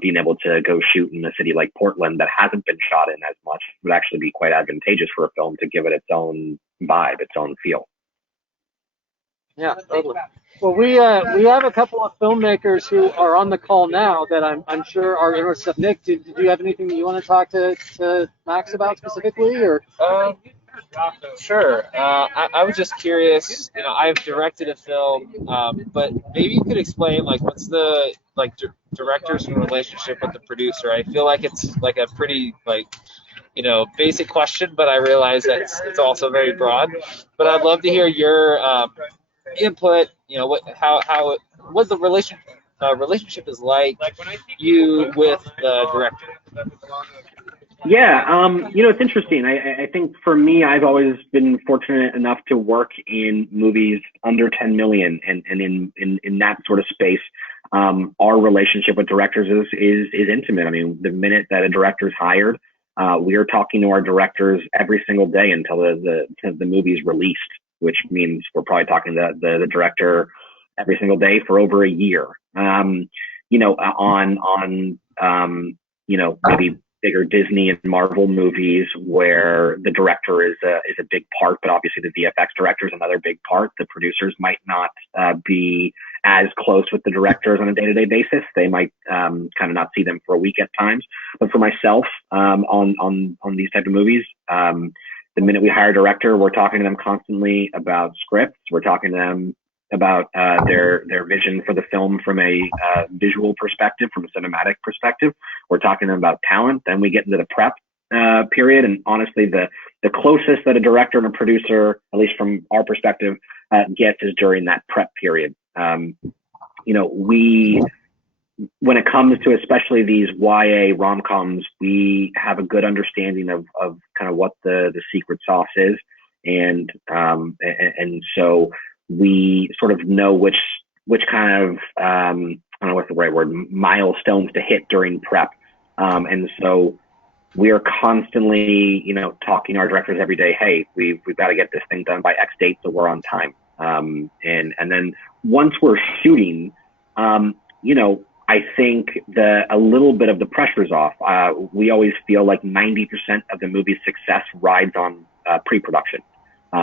being able to go shoot in a city like Portland that hasn't been shot in as much would actually be quite advantageous for a film to give it its own vibe, its own feel. Yeah, totally. Well, we have a couple of filmmakers who are on the call now that I'm sure are interested. Nick, did you have anything that you want to talk to Max about specifically, or? Sure. I was just curious. I've directed a film, but maybe you could explain what's the director's relationship with the producer. I feel like it's like a pretty basic question, but I realize that it's also very broad. But I'd love to hear your input. What the relationship is like you with the director. Yeah, it's interesting. I think for me, I've always been fortunate enough to work in movies under 10 million, and in that sort of space, our relationship with directors is intimate. I mean, the minute that a director is hired, we are talking to our directors every single day until the movie is released, which means we're probably talking to the director every single day for over a year. Maybe bigger Disney and Marvel movies where the director is a big part, but obviously the VFX director is another big part. The producers might not be as close with the directors on a day-to-day basis. They might kind of not see them for a week at times. But for myself, on these type of movies, the minute we hire a director, we're talking to them constantly about scripts. We're talking to them about their vision for the film from a visual perspective, from a cinematic perspective. We're talking to them about talent. Then we get into the prep period, and honestly, the closest that a director and a producer, at least from our perspective, gets is during that prep period. When it comes to especially these YA rom-coms, we have a good understanding of kind of what the secret sauce is, and so we sort of know which kind of I don't know what's the right word, milestones to hit during prep, and so we are constantly talking to our directors every day. Hey, we've got to get this thing done by X date so we're on time, and then once we're shooting, I think a little bit of the pressure's off. We always feel like 90% of the movie's success rides on pre-production.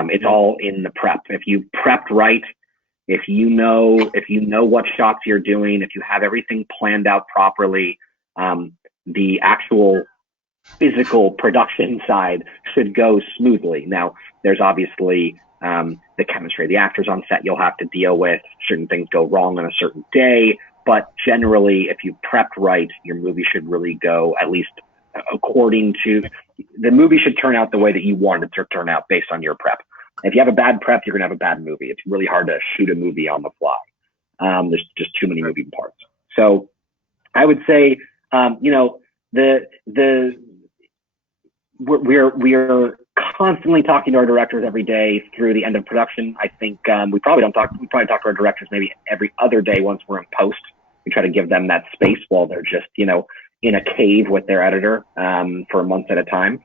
It's all in the prep. If you prepped right, if you know what shots you're doing, if you have everything planned out properly, the actual physical production side should go smoothly. Now, there's obviously the chemistry of the actors on set you'll have to deal with. Certain things go wrong on a certain day, but generally, if you prepped right, your movie should really go, at least according to, the movie should turn out the way that you want it to turn out based on your prep. If you have a bad prep, you're going to have a bad movie. It's really hard to shoot a movie on the fly. There's just too many moving parts. So I would say, we're constantly talking to our directors every day through the end of production. I think we probably talk to our directors maybe every other day once we're in post. We try to give them that space while they're just, in a cave with their editor for months at a time.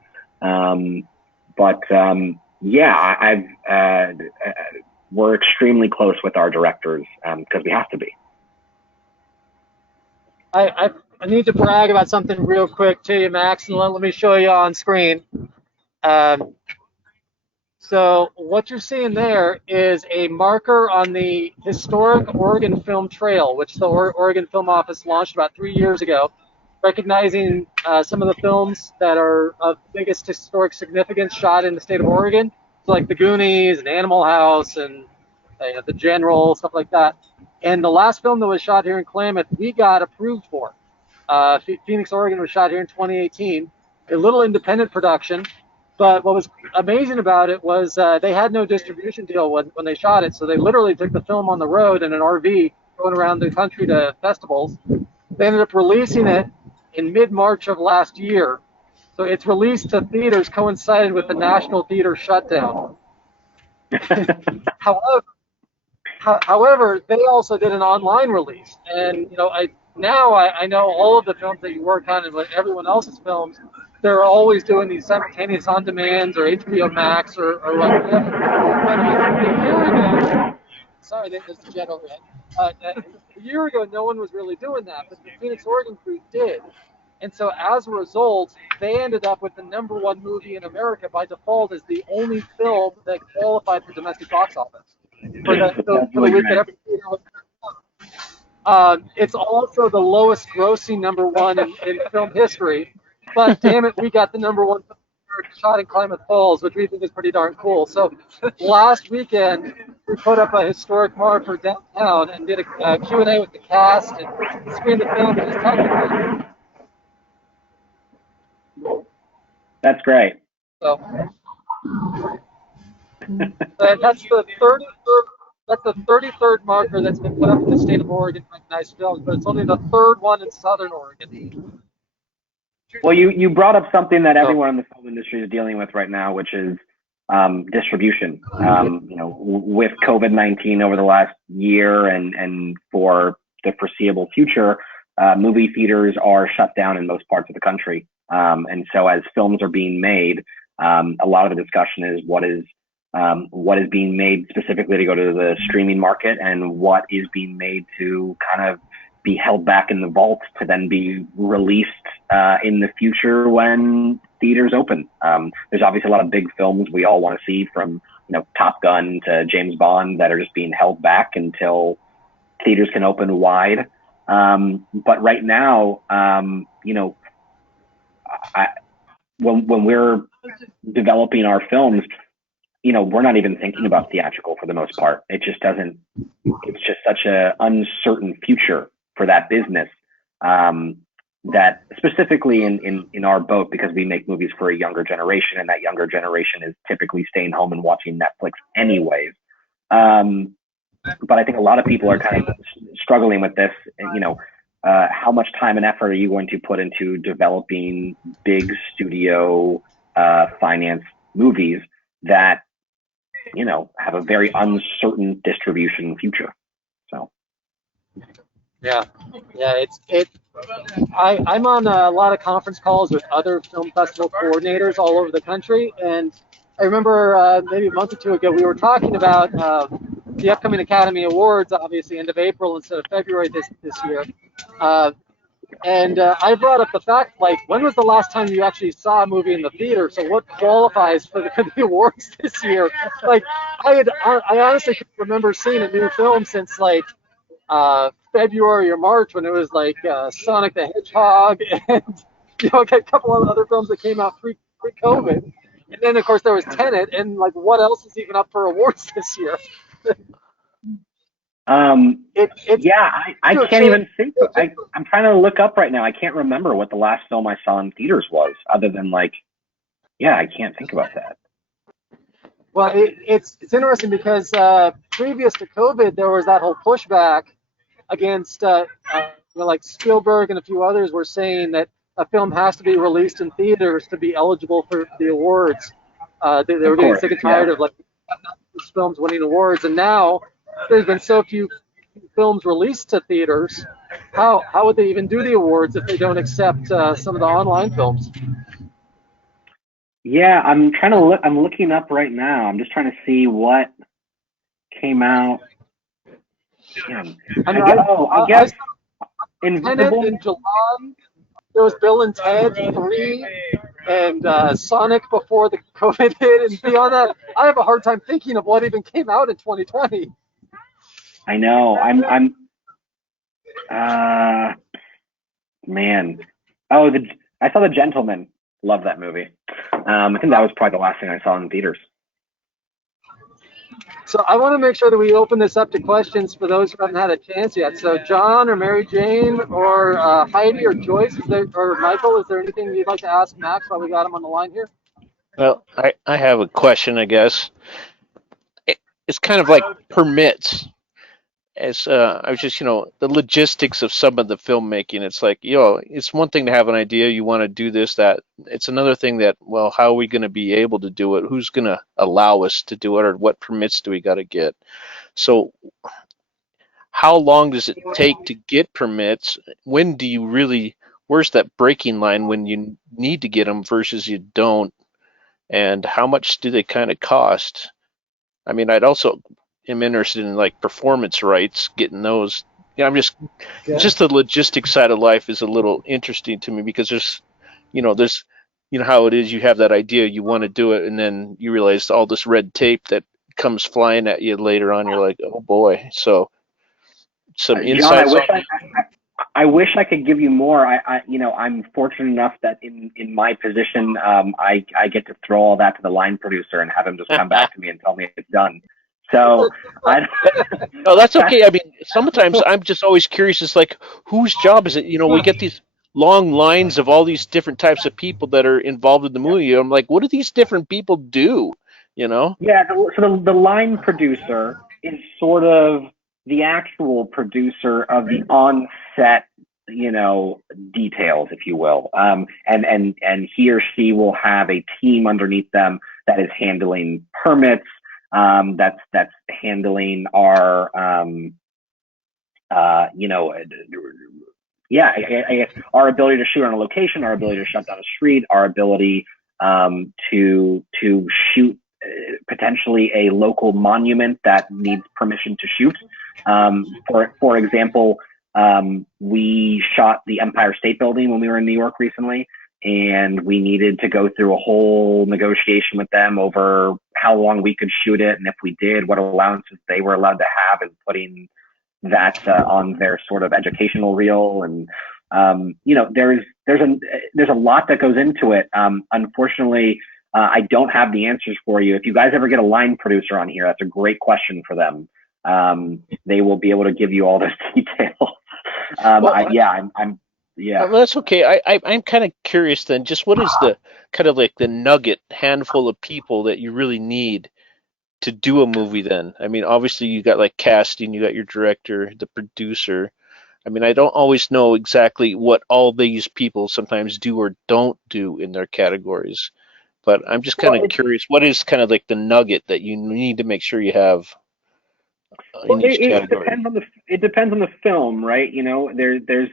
We're extremely close with our directors because we have to be. I need to brag about something real quick to you, Max, and let me show you on screen. So what you're seeing there is a marker on the historic Oregon Film Trail, which the Oregon Film Office launched about 3 years ago, recognizing some of the films that are of biggest historic significance shot in the state of Oregon, so like The Goonies and Animal House and The General, stuff like that. And the last film that was shot here in Klamath, we got approved for. Phoenix, Oregon was shot here in 2018, a little independent production. But what was amazing about it was they had no distribution deal when they shot it, so they literally took the film on the road in an RV going around the country to festivals. They ended up releasing it in mid-March of last year. So its release to theaters coincided with the National Theater shutdown. However, they also did an online release. And, I know all of the films that you work on and everyone else's films, they're always doing these simultaneous on-demands or HBO Max or whatever. But a year ago, sorry, there's the jet overhead. A year ago, no one was really doing that, but the Phoenix, Oregon crew did. And so as a result, they ended up with the number 1 movie in America by default as the only film that qualified for domestic box office. For the week that every theater was. It's also the lowest grossing #1 in film history. But damn it, we got the #1 shot in Klamath Falls, which we think is pretty darn cool. So last weekend, we put up a historic marker downtown and did a Q&A with the cast and screened the film and just talked about it. That's great. So that's the 33rd. That's the 33rd marker that's been put up in the state of Oregon for recognized films, but it's only the 3rd one in Southern Oregon. Well, you brought up something that everyone in the film industry is dealing with right now, which is distribution. With COVID-19 over the last year and for the foreseeable future, movie theaters are shut down in most parts of the country. And so as films are being made, a lot of the discussion is what is being made specifically to go to the streaming market and what is being made to kind of be held back in the vault to then be released in the future when theaters open. There's obviously a lot of big films we all want to see, from Top Gun to James Bond, that are just being held back until theaters can open wide. But right now, when we're developing our films, we're not even thinking about theatrical for the most part. It just doesn't. It's just such an uncertain future for that business, that specifically in our boat, because we make movies for a younger generation, and that younger generation is typically staying home and watching Netflix anyways. But I think a lot of people are kind of struggling with this. How much time and effort are you going to put into developing big studio finance movies that have a very uncertain distribution future? So. I'm on a lot of conference calls with other film festival coordinators all over the country, and I remember maybe a month or two ago we were talking about the upcoming Academy Awards, obviously end of April instead of February this year. And I brought up the fact, when was the last time you actually saw a movie in the theater? So what qualifies for the awards this year? I honestly couldn't remember seeing a new film since February or March, when it was Sonic the Hedgehog and a couple of other films that came out pre-COVID, and then of course there was Tenet, and like what else is even up for awards this year? I can't even think. I'm trying to look up right now. I can't remember what the last film I saw in theaters was, other than I can't think about that. Well, it's interesting because previous to COVID, there was that whole pushback against, like Spielberg and a few others were saying that a film has to be released in theaters to be eligible for the awards. They were getting sick and tired of these films winning awards, and now there's been so few films released to theaters. How would they even do the awards if they don't accept some of the online films? Yeah, I'm trying to look. I'm looking up right now. I'm just trying to see what came out. I guess Invisible. In July, there was Bill and Ted 3 and Sonic before the COVID hit, and beyond that, I have a hard time thinking of what even came out in 2020. I know. Man. Oh, I saw The Gentleman. Love that movie. I think that was probably the last thing I saw in theaters. So I want to make sure that we open this up to questions for those who haven't had a chance yet. So John or Mary Jane or Heidi or Joyce, or Michael, is there anything you'd like to ask Max while we got him on the line here? Well, I have a question, I guess. It's kind of like permits. As I was just, the logistics of some of the filmmaking. It's like, it's one thing to have an idea, you want to do this, that. It's another thing that, well, how are we going to be able to do it? Who's going to allow us to do it, or what permits do we got to get? So how long does it take to get permits? When do you really, where's that breaking line when you need to get them versus you don't? And how much do they kind of cost? I mean, I'm interested in performance rights, getting those. I'm just the logistics side of life is a little interesting to me, because there's how it is. You have that idea, you want to do it, and then you realize all this red tape that comes flying at you later on. You're like, oh boy. So some insights. John, I wish I could give you more. I'm fortunate enough that in my position, I get to throw all that to the line producer and have him just come back to me and tell me it's done. So no, that's okay. I mean, sometimes I'm just always curious. It's like, whose job is it? We get these long lines of all these different types of people that are involved in the movie. I'm like, what do these different people do? Yeah. So the line producer is sort of the actual producer of the on-set, details, if you will. And he or she will have a team underneath them that is handling permits. That's handling our our ability to shoot on a location, our ability to shut down a street, our ability to shoot potentially a local monument that needs permission to shoot. For example, we shot the Empire State Building when we were in New York recently, and we needed to go through a whole negotiation with them over how long we could shoot it, and if we did, what allowances they were allowed to have, and putting that on their sort of educational reel. And there's a lot that goes into it. Unfortunately, I don't have the answers for you. If you guys ever get a line producer on here, that's a great question for them. They will be able to give you all those details. Yeah. Well, that's okay. I'm kind of curious then, just what is the kind of like the nugget handful of people that you really need to do a movie then? I mean, obviously you got casting, you got your director, the producer. I mean, I don't always know exactly what all these people sometimes do or don't do in their categories, but I'm just kind of curious, what is kind of like the nugget that you need to make sure you have in each category? It depends on the film, right? There's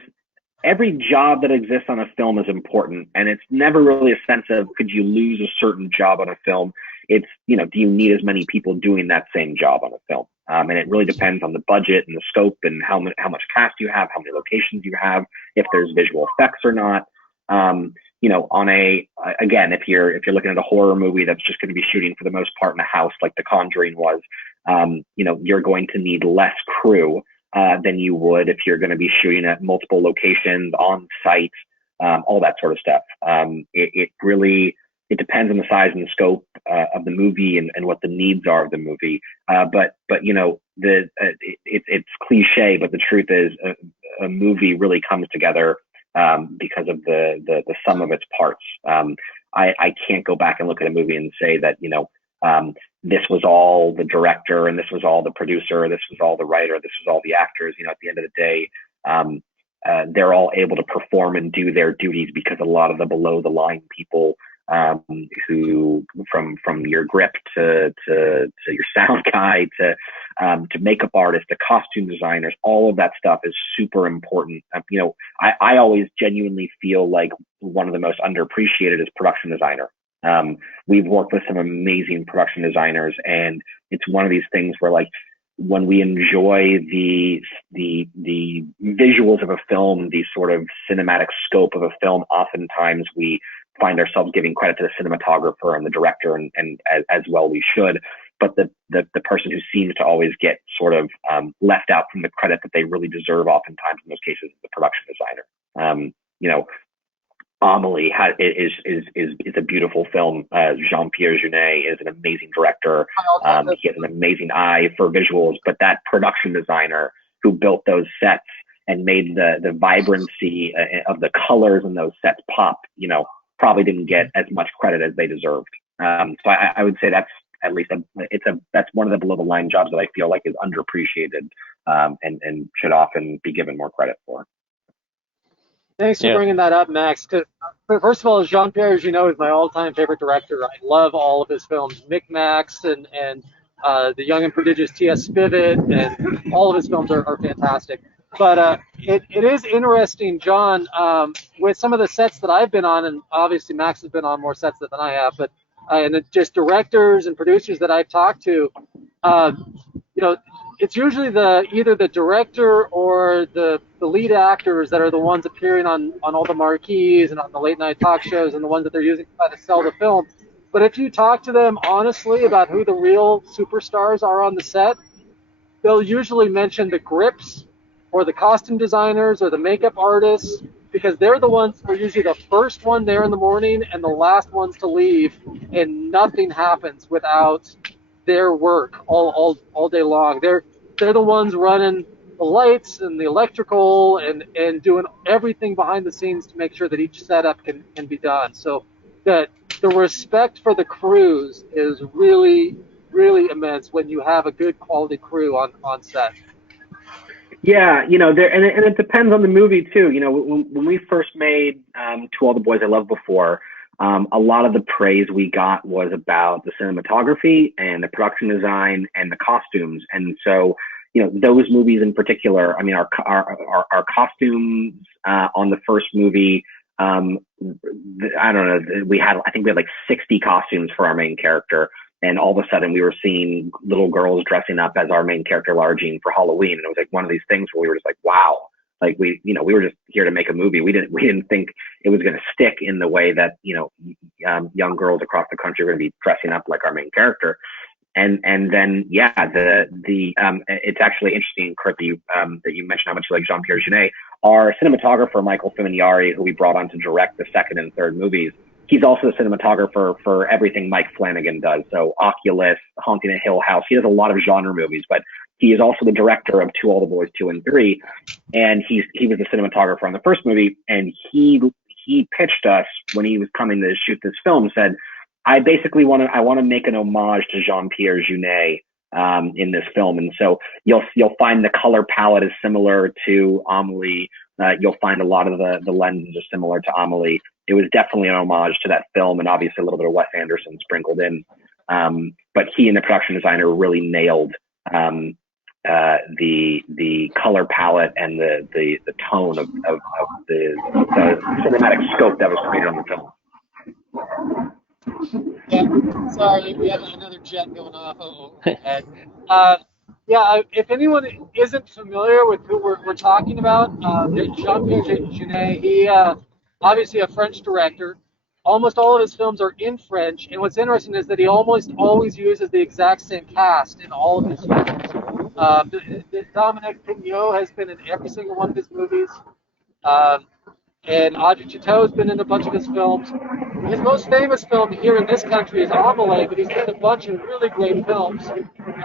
every job that exists on a film is important, and it's never really a sense of could you lose a certain job on a film. It's, do you need as many people doing that same job on a film? And it really depends on the budget and the scope and how much cast you have, how many locations you have, if there's visual effects or not. Again, if you're looking at a horror movie that's just going to be shooting for the most part in a house like The Conjuring was, you're going to need less crew than you would if you're going to be shooting at multiple locations on site, all that sort of stuff. It really depends on the size and the scope of the movie and what the needs are of the movie. But it's cliche, but the truth is a movie really comes together because of the sum of its parts. I can't go back and look at a movie and say that, this was all the director and this was all the producer, this was all the writer, this was all the actors. At the end of the day, they're all able to perform and do their duties because a lot of the below the line people who from your grip to your sound guy to makeup artists to costume designers, all of that stuff is super important. I always genuinely feel like one of the most underappreciated is production designer. We've worked with some amazing production designers, and it's one of these things where, like, when we enjoy the visuals of a film, the sort of cinematic scope of a film, oftentimes we find ourselves giving credit to the cinematographer and the director, and as well we should. But the person who seems to always get sort of left out from the credit that they really deserve, oftentimes in those cases, is the production designer. Amelie is a beautiful film. Jean-Pierre Jeunet is an amazing director. He has an amazing eye for visuals, but that production designer who built those sets and made the vibrancy of the colors in those sets pop, probably didn't get as much credit as they deserved. So I would say that's at least that's one of the below the line jobs that I feel like is underappreciated and should often be given more credit for. Thanks for bringing that up, Max. First of all, Jean-Pierre Jeunet is my all-time favorite director. I love all of his films, Micmacs and The Young and Prodigious T.S. Spivet, and all of his films are fantastic. But it is interesting, John, with some of the sets that I've been on, and obviously Max has been on more sets than I have, but and just directors and producers that I've talked to, it's usually either the director or the lead actors that are the ones appearing on all the marquees and on the late night talk shows, and the ones that they're using to try to sell the film. But if you talk to them honestly about who the real superstars are on the set, they'll usually mention the grips or the costume designers or the makeup artists, because they're the ones who are usually the first one there in the morning and the last ones to leave, and nothing happens without their work all day long. They're the ones running the lights and the electrical and doing everything behind the scenes to make sure that each setup can be done. So that the respect for the crews is really, really immense when you have a good quality crew on set. Yeah, and it depends on the movie too. When we first made To All the Boys I Loved Before, a lot of the praise we got was about the cinematography and the production design and the costumes. And so, those movies in particular, I mean, our costumes on the first movie, I don't know, I think we had like 60 costumes for our main character. And all of a sudden we were seeing little girls dressing up as our main character, Lara Jean, for Halloween. And it was like one of these things where we were just like, wow. Like we were just here to make a movie. We didn't think it was going to stick in the way that, young girls across the country were going to be dressing up like our main character. And then, it's actually interesting, Kurt, that you mentioned how much you like Jean-Pierre Jeunet. Our cinematographer, Michael Fimignari, who we brought on to direct the second and third movies, he's also the cinematographer for everything Mike Flanagan does. So Oculus, Haunting a Hill House. He does a lot of genre movies, but he is also the director of To All the Boys 2 and 3. And he was the cinematographer on the first movie. And he pitched us when he was coming to shoot this film, said, I basically want to make an homage to Jean-Pierre Jeunet in this film. And so you'll find the color palette is similar to Amelie. You'll find a lot of the lenses are similar to Amelie. It was definitely an homage to that film, and obviously a little bit of Wes Anderson sprinkled in. But he and the production designer really nailed the color palette and the tone of the cinematic scope that was created on the film. Yeah, sorry, we have another jet going off overhead. If anyone isn't familiar with who we're talking about, Jean-Pierre Jeunet, he obviously a French director. Almost all of his films are in French, and what's interesting is that he almost always uses the exact same cast in all of his films. Dominique Pignot has been in every single one of his movies. and Audrey Tautou has been in a bunch of his films. His most famous film here in this country is Amelie, but he's been in a bunch of really great films.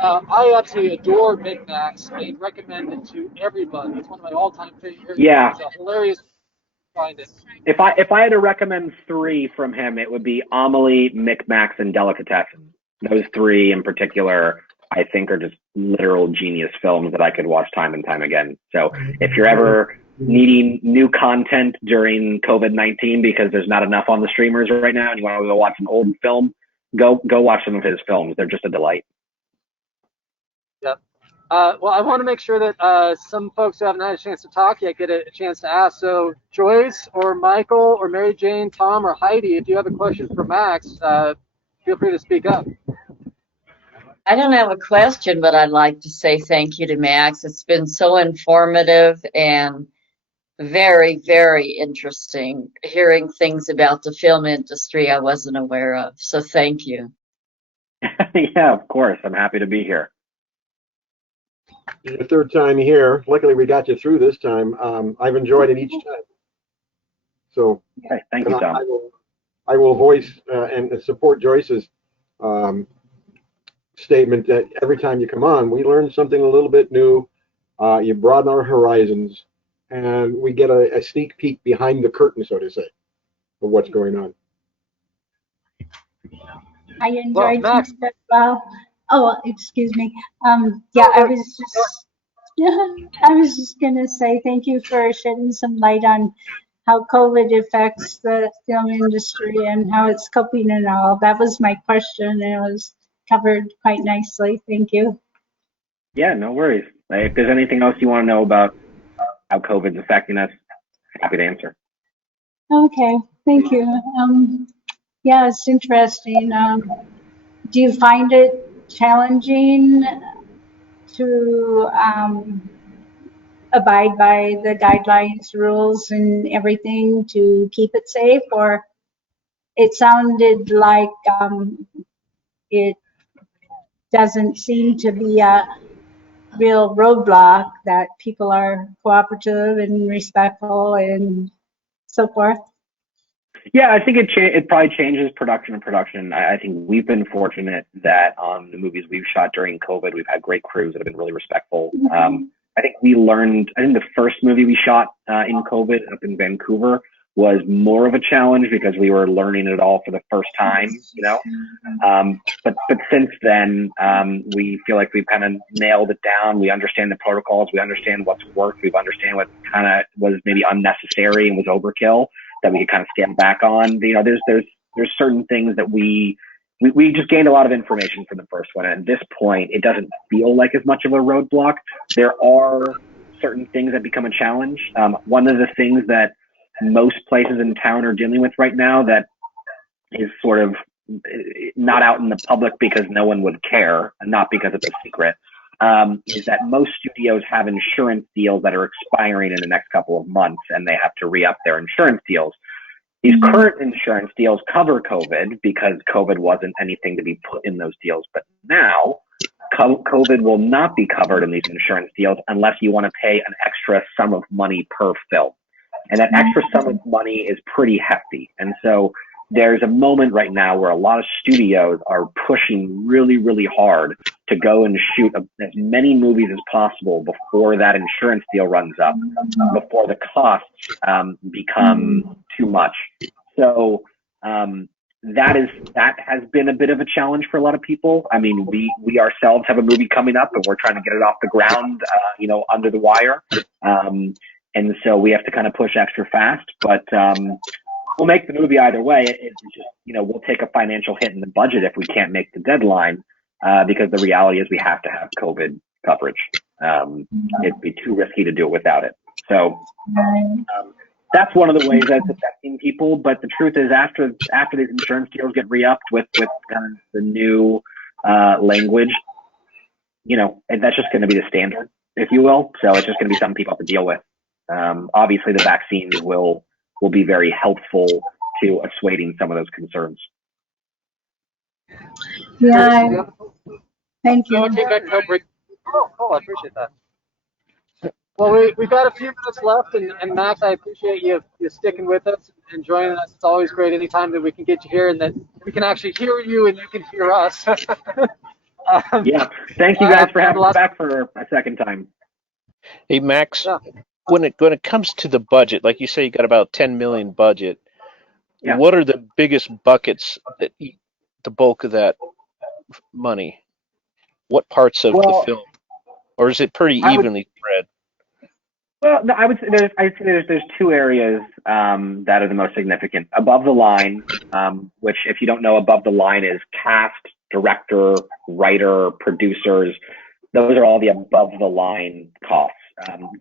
I absolutely adore Max. I recommend it to everybody. It's one of my all-time favorite. Yeah. It's a hilarious. Find it. If I had to recommend 3 from him, it would be Amelie, Micmacs, and Delicatessen. Those 3 in particular, I think, are just literal genius films that I could watch time and time again. So if you're ever needing new content during COVID-19 because there's not enough on the streamers right now, and you want to go watch an old film, go watch some of his films. They're just a delight. Yep. Well, I want to make sure that some folks who haven't had a chance to talk yet get a chance to ask. So Joyce or Michael or Mary Jane, Tom or Heidi, if you have a question for Max, feel free to speak up. I don't have a question, but I'd like to say thank you to Max. It's been so informative and very, very interesting hearing things about the film industry I wasn't aware of. So thank you. Yeah, of course. I'm happy to be here. Your 3rd time here. Luckily, we got you through this time. I've enjoyed it each time. So, okay, thank you, Tom. I will voice and support Joyce's statement that every time you come on, we learn something a little bit new. You broaden our horizons, and we get a sneak peek behind the curtain, so to say, of what's going on. I enjoyed Max as well. Oh, excuse me. Yeah, I was just gonna say thank you for shedding some light on how COVID affects the film industry and how it's coping and all. That was my question, and it was covered quite nicely. Thank you. Yeah, no worries. If there's anything else you want to know about how COVID's affecting us, happy to answer. Okay, thank you. Yeah, it's interesting. Do you find it challenging to abide by the guidelines, rules, and everything to keep it safe? Or it sounded like it doesn't seem to be a real roadblock, that people are cooperative and respectful and so forth. Yeah, I think it probably changes production and production. I think we've been fortunate that on the movies we've shot during COVID, we've had great crews that have been really respectful. I think the first movie we shot in COVID up in Vancouver was more of a challenge because we were learning it all for the first time, you know. But since then, we feel like we've kind of nailed it down. We understand the protocols. We understand what's worked. We understand what kind of was maybe unnecessary and was overkill that we could kind of scale back on. You know, there's certain things that we just gained a lot of information from the first one. And at this point, it doesn't feel like as much of a roadblock. There are certain things that become a challenge. One of the things that most places in town are dealing with right now that is sort of not out in the public because no one would care, and not because it's a secret, is that most studios have insurance deals that are expiring in the next couple of months, and they have to re-up their insurance deals. These current insurance deals cover COVID because COVID wasn't anything to be put in those deals. But now, COVID will not be covered in these insurance deals unless you want to pay an extra sum of money per film. And that extra sum of money is pretty hefty. And so there's a moment right now where a lot of studios are pushing really, really hard to go and shoot as many movies as possible before that insurance deal runs up, before the costs become too much. So that has been a bit of a challenge for a lot of people. I mean, we ourselves have a movie coming up, and we're trying to get it off the ground, under the wire. And so we have to kind of push extra fast, but we'll make the movie either way. It's just, we'll take a financial hit in the budget if we can't make the deadline, because the reality is we have to have COVID coverage. It'd be too risky to do it without it. So that's one of the ways that's affecting people. But the truth is, after these insurance deals get re-upped with kind of the new language, that's just going to be the standard, if you will. So it's just going to be something people have to deal with. Obviously, the vaccines will be very helpful to assuaging some of those concerns. Yeah, thank you. Oh, I appreciate that. Well, we've got a few minutes left, and Max, I appreciate you sticking with us and joining us. It's always great anytime that we can get you here and that we can actually hear you and you can hear us. Yeah. Thank you guys for having me back for a second time. Hey Max, Yeah. when it comes to the budget, like you say, you got about 10 million budget. Yeah. What are the biggest buckets that eat the bulk of that money? What parts of the film, or is it pretty evenly spread? Well, no, I would say there's two areas that are the most significant. Above the line, which if you don't know, above the line is cast, director, writer, producers. Those are all the above the line costs.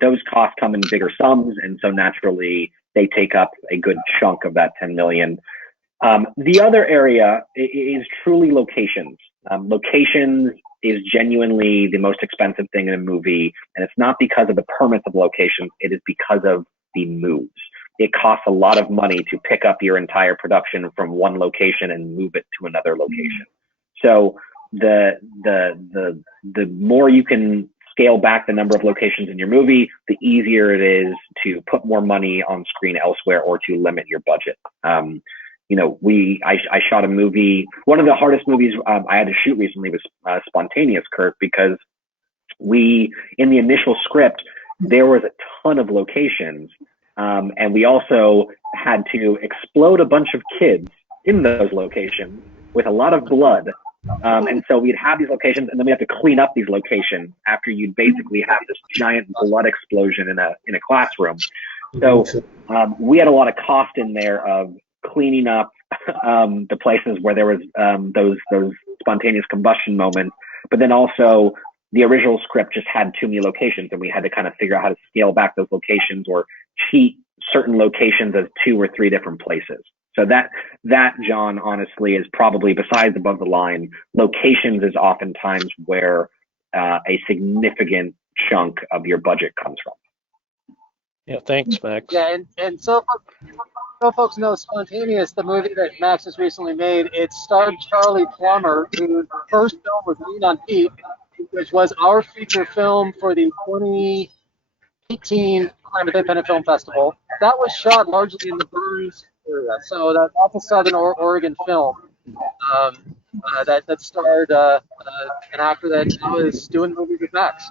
Those costs come in bigger sums, and so naturally they take up a good chunk of that 10 million. The other area is truly locations. Locations is genuinely the most expensive thing in a movie, and it's not because of the permits of locations, it is because of the moves. It costs a lot of money to pick up your entire production from one location and move it to another location. So the more you can scale back the number of locations in your movie, the easier it is to put more money on screen elsewhere or to limit your budget. You know, I shot a movie. One of the hardest movies I had to shoot recently was Spontaneous, Kurt, because in the initial script, there was a ton of locations. And we also had to explode a bunch of kids in those locations with a lot of blood. And so we'd have these locations, and then we have to clean up these locations after you'd basically have this giant blood explosion in a classroom. So we had a lot of cost in there of cleaning up the places where there was those spontaneous combustion moments, but then also the original script just had too many locations, and we had to kind of figure out how to scale back those locations or treat certain locations as 2 or 3 different places. So that John, honestly, is probably, besides above the line, locations is oftentimes where a significant chunk of your budget comes from. Yeah, thanks, Max. Yeah, and so folks know Spontaneous, the movie that Max has recently made. It starred Charlie Plummer, whose first film was Lean on Pete, which was our feature film for the 2018 Klamath Independent Film Festival. That was shot largely in the Burns area, so that's a Southern Oregon film that starred an actor that was doing movies with Max.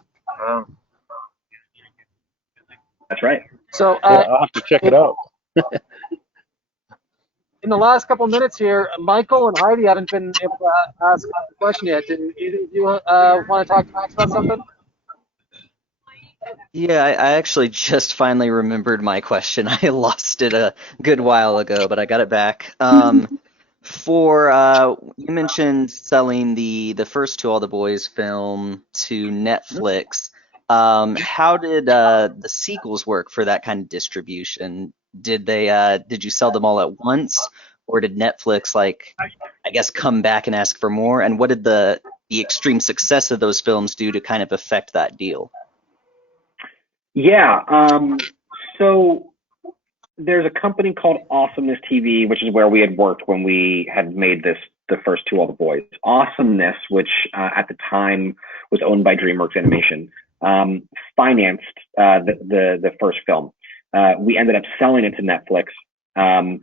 That's right. So I'll have to check it out. In the last couple minutes here, Michael and Heidi haven't been able to ask a question yet. Do either of you want to talk to Max about something? Yeah, I actually just finally remembered my question. I lost it a good while ago, but I got it back. You mentioned selling the first To All the Boys film to Netflix. How did the sequels work for that kind of distribution? Did you sell them all at once, or did Netflix, I guess, come back and ask for more? And what did the extreme success of those films do to kind of affect that deal? Yeah. So there's a company called Awesomeness TV, which is where we had worked when we had made the first To All the Boys. Awesomeness, which at the time was owned by DreamWorks Animation, financed the first film. We ended up selling it to Netflix. And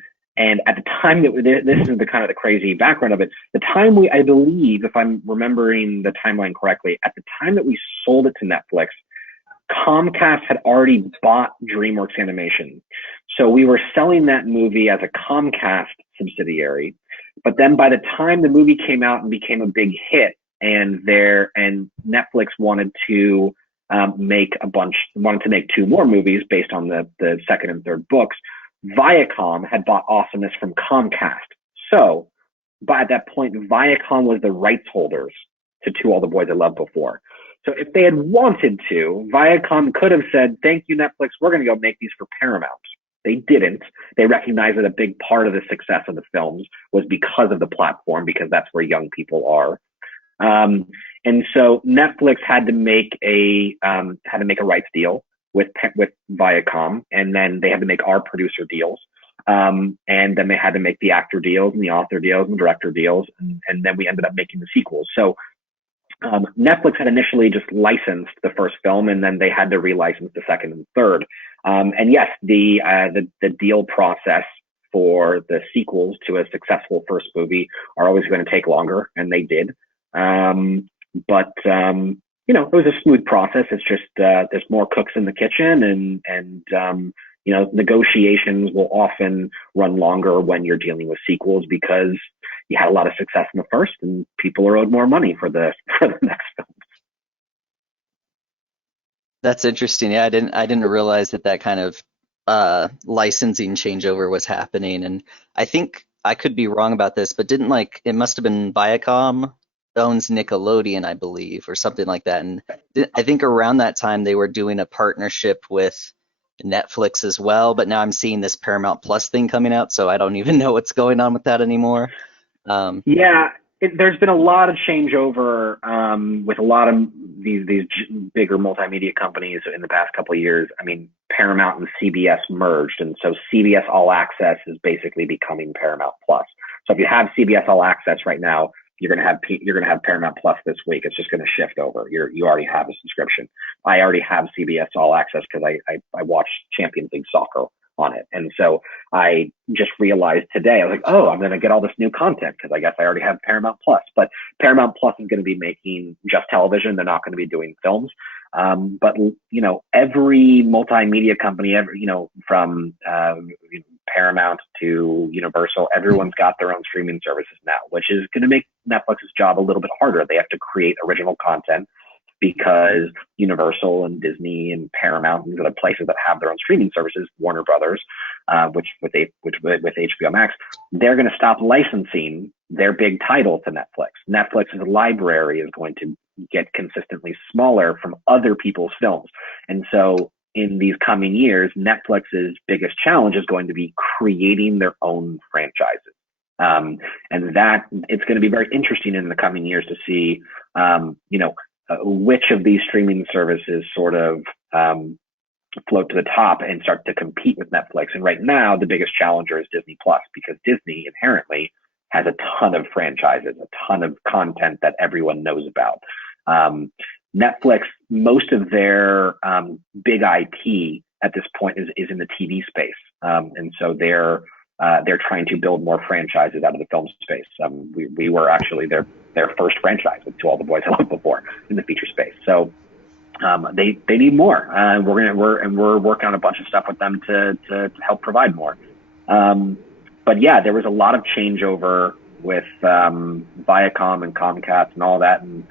at the time this is the kind of the crazy background of it. The time I believe, if I'm remembering the timeline correctly, at the time that we sold it to Netflix, Comcast had already bought DreamWorks Animation. So we were selling that movie as a Comcast subsidiary. But then by the time the movie came out and became a big hit, and Netflix wanted to make 2 more movies based on the second and third books, Viacom had bought Awesomeness from Comcast. So by that point, Viacom was the rights holders to All the Boys I Loved Before. So if they had wanted to, Viacom could have said, thank you, Netflix, we're going to go make these for Paramount. They didn't. They recognized that a big part of the success of the films was because of the platform, because that's where young people are. And so Netflix had to make a rights deal with Viacom, and then they had to make our producer deals. And then they had to make the actor deals and the author deals and the director deals. And then we ended up making the sequels. So Netflix had initially just licensed the first film, and then they had to relicense the second and third. And yes, the deal process for the sequels to a successful first movie are always going to take longer, and they did. But it was a smooth process. It's just there's more cooks in the kitchen, and negotiations will often run longer when you're dealing with sequels because you had a lot of success in the first, and people are owed more money for the next film. That's interesting. Yeah, I didn't realize that kind of licensing changeover was happening. And I think I could be wrong about this, but didn't it must have been Viacom owns Nickelodeon, I believe, or something like that. And I think around that time they were doing a partnership with Netflix as well. But now I'm seeing this Paramount Plus thing coming out, so I don't even know what's going on with that anymore. There's been a lot of changeover with a lot of these bigger multimedia companies in the past couple of years. I mean, Paramount and CBS merged, and so CBS All Access is basically becoming Paramount Plus. So if you have CBS All Access right now, you're gonna have Paramount Plus this week. It's just gonna shift over. You already have a subscription. I already have CBS All Access because I watch Champions League soccer on it. And so I just realized today, I was like, oh, I'm going to get all this new content because I guess I already have Paramount Plus. But Paramount Plus is going to be making just television. They're not going to be doing films. But every multimedia company, from Paramount to Universal, everyone's got their own streaming services now, which is going to make Netflix's job a little bit harder. They have to create original content because Universal and Disney and Paramount and other places that have their own streaming services, Warner Brothers, which with HBO Max, they're going to stop licensing their big title to Netflix. Netflix's library is going to get consistently smaller from other people's films. And so in these coming years, Netflix's biggest challenge is going to be creating their own franchises. And that it's going to be very interesting in the coming years to see, which of these streaming services sort of float to the top and start to compete with Netflix. And right now, the biggest challenger is Disney Plus, because Disney inherently has a ton of franchises, a ton of content that everyone knows about. Netflix, most of their big IP at this point is in the TV space, and so they're trying to build more franchises out of the film space. We were actually their first franchise with To All the Boys I Loved Before in the feature space. So they need more. We're working on a bunch of stuff with them to help provide more. But yeah, there was a lot of changeover with Viacom and Comcast and all that. And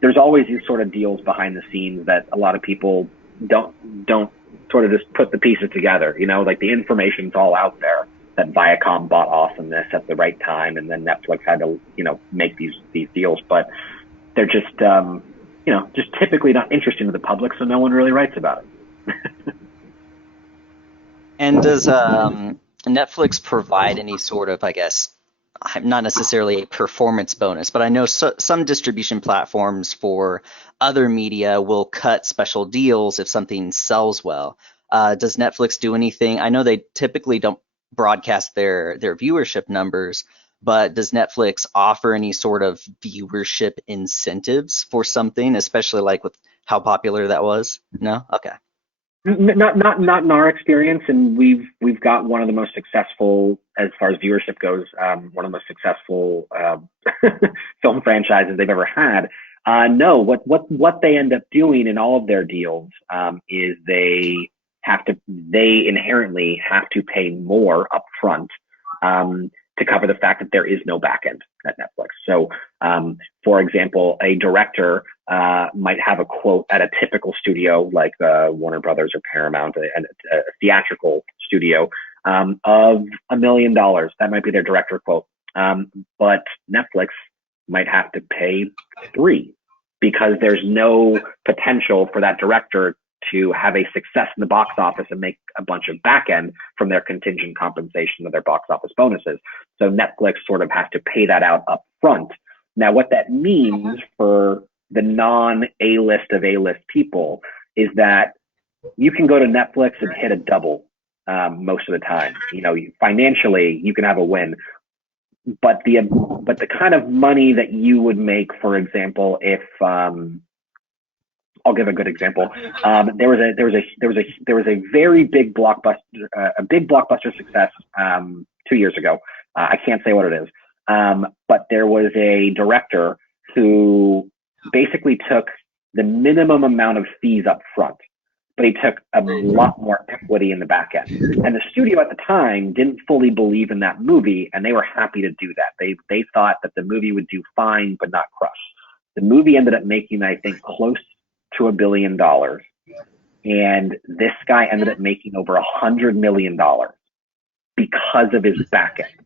there's always these sort of deals behind the scenes that a lot of people don't sort of just put the pieces together. Like the information's all out there that Viacom bought Awesomeness at the right time, and then Netflix had to, make these deals. But they're just, just typically not interesting to the public, so no one really writes about it. And does Netflix provide any sort of, I guess, not necessarily a performance bonus, but I know some distribution platforms for other media will cut special deals if something sells well. Does Netflix do anything? I know they typically don't broadcast their viewership numbers, but does Netflix offer any sort of viewership incentives for something, especially like with how popular that was? No? Okay. Not in our experience, and we've got one of the most successful, as far as viewership goes, one of the most successful film franchises they've ever had. No, what they end up doing in all of their deals is they inherently have to pay more upfront to cover the fact that there is no backend at Netflix. So, for example, a director might have a quote at a typical studio like Warner Brothers or Paramount, a theatrical studio, of $1 million. That might be their director quote. But Netflix might have to pay $3 million because there's no potential for that director to have a success in the box office and make a bunch of back end from their contingent compensation of their box office bonuses. So Netflix sort of has to pay that out up front. Now, what that means for the non-A-list of A-list people is that you can go to Netflix and hit a double most of the time. Financially, you can have a win. the kind of money that you would make, for example, if I'll give a good example. There was a very big blockbuster success 2 years ago. I can't say what it is, but there was a director who basically took the minimum amount of fees up front, but he took a lot more equity in the back end. And the studio at the time didn't fully believe in that movie, and they were happy to do that. They thought that the movie would do fine, but not crush. The movie ended up making, I think, close to $1 billion. And this guy ended up making over $100 million because of his back end.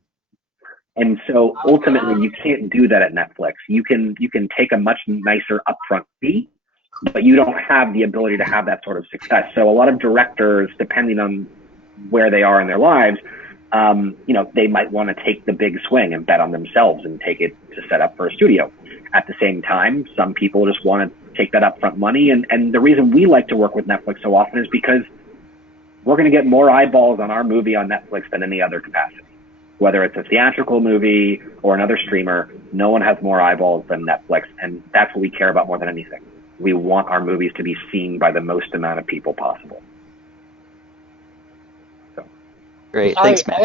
And so ultimately you can't do that at Netflix. You can take a much nicer upfront fee, but you don't have the ability to have that sort of success. So a lot of directors, depending on where they are in their lives, they might want to take the big swing and bet on themselves and take it to set up for a studio. At the same time, some people just want to take that upfront money. And the reason we like to work with Netflix so often is because we're going to get more eyeballs on our movie on Netflix than any other capacity. Whether it's a theatrical movie or another streamer, no one has more eyeballs than Netflix. And that's what we care about more than anything. We want our movies to be seen by the most amount of people possible. So. Great. Thanks, Max.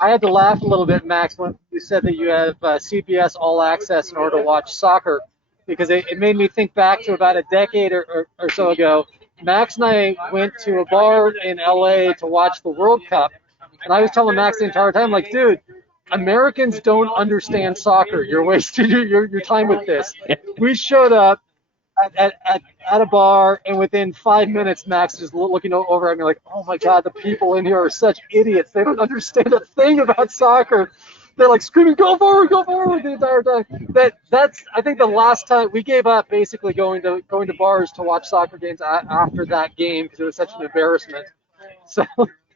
I had to laugh a little bit, Max, when you said that you have CBS All Access in order to watch soccer, because it made me think back to about a decade or so ago. Max and I went to a bar in LA to watch the World Cup, and I was telling Max the entire time, like, dude, Americans don't understand soccer. You're wasting your time with this. We showed up at a bar, and within 5 minutes, Max is looking over at me like, oh my God, the people in here are such idiots. They don't understand a thing about soccer. They're like screaming, go forward the entire time. That's I think the last time we gave up basically going to bars to watch soccer games after that game because it was such an embarrassment. So.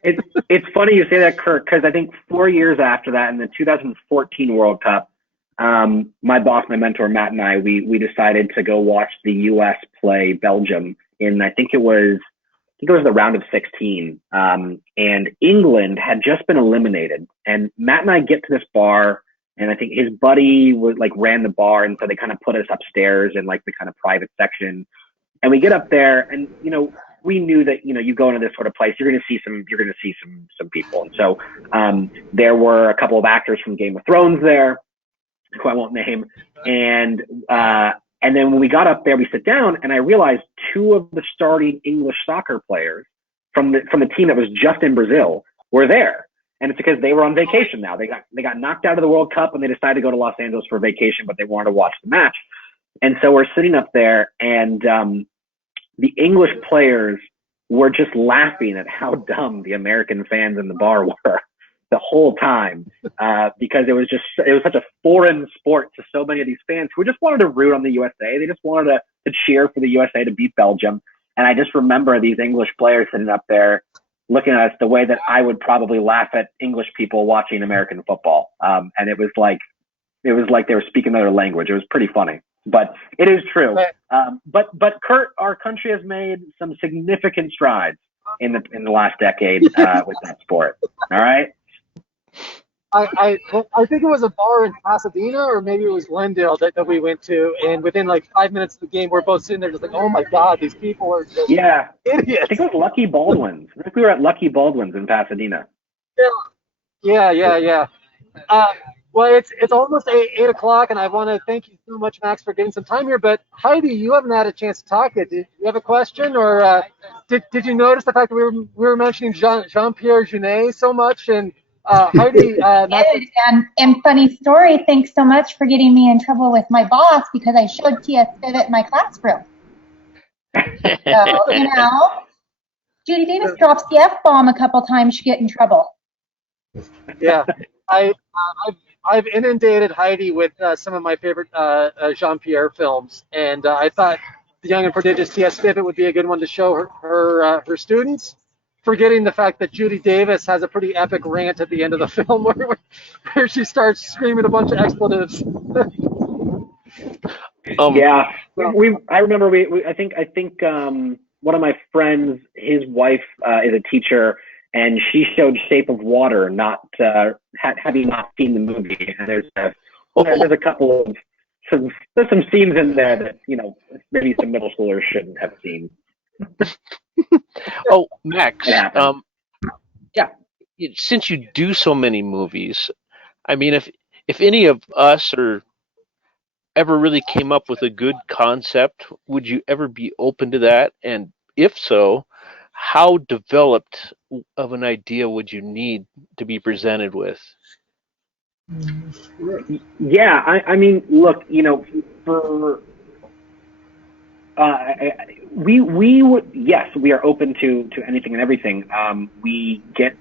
It's funny you say that, Kurt, because I think 4 years after that, in the 2014 World Cup, my boss, my mentor, Matt, and I, we decided to go watch the U.S. play Belgium in, I think it was the round of 16. And England had just been eliminated. And Matt and I get to this bar, and I think his buddy ran the bar, and so they kind of put us upstairs in the kind of private section. And we get up there, and we knew that you go into this sort of place, you're going to see some people. And so there were a couple of actors from Game of Thrones there, who I won't name. And then when we got up there, we sit down, and I realized two of the starting English soccer players from the team that was just in Brazil were there. And it's because they were on vacation now. They got knocked out of the World Cup, and they decided to go to Los Angeles for vacation, but they wanted to watch the match. And so we're sitting up there, and the English players were just laughing at how dumb the American fans in the bar were the whole time, because it was such a foreign sport to so many of these fans who just wanted to root on the USA. They just wanted to cheer for the USA to beat Belgium. And I just remember these English players sitting up there looking at us the way that I would probably laugh at English people watching American football. And it was like they were speaking another language. It was pretty funny. But it is true. But Kurt, our country has made some significant strides in the last decade with that sport. All right. I think it was a bar in Pasadena, or maybe it was Glendale that we went to, and within 5 minutes of the game, we're both sitting there just like, oh my God, these people are just idiots. I think it was Lucky Baldwin's. I think we were at Lucky Baldwin's in Pasadena. Yeah. Well, it's almost 8 o'clock, and I want to thank you so much, Max, for getting some time here. But Heidi, you haven't had a chance to talk yet. Did you have a question, or did you notice the fact that we were mentioning Jean-Pierre Jeunet so much? And Heidi, and funny story. Thanks so much for getting me in trouble with my boss because I showed TS Pivot in my classroom. So Judy Davis drops the F-bomb a couple times, you get in trouble. Yeah, I've inundated Heidi with some of my favorite Jean-Pierre films, and I thought The Young and Prodigious T.S. Pivot would be a good one to show her students, forgetting the fact that Judy Davis has a pretty epic rant at the end of the film where she starts screaming a bunch of expletives. I remember I think one of my friends, his wife is a teacher, and she showed Shape of Water, not having not seen the movie. And there's a couple of there's some scenes in there that maybe some middle schoolers shouldn't have seen. Oh, Max. Yeah. Since you do so many movies, I mean, if any of us or ever really came up with a good concept, would you ever be open to that? And if so, how developed of an idea would you need to be presented with? Yeah, I mean, look, for we would, yes, we are open to anything and everything. We get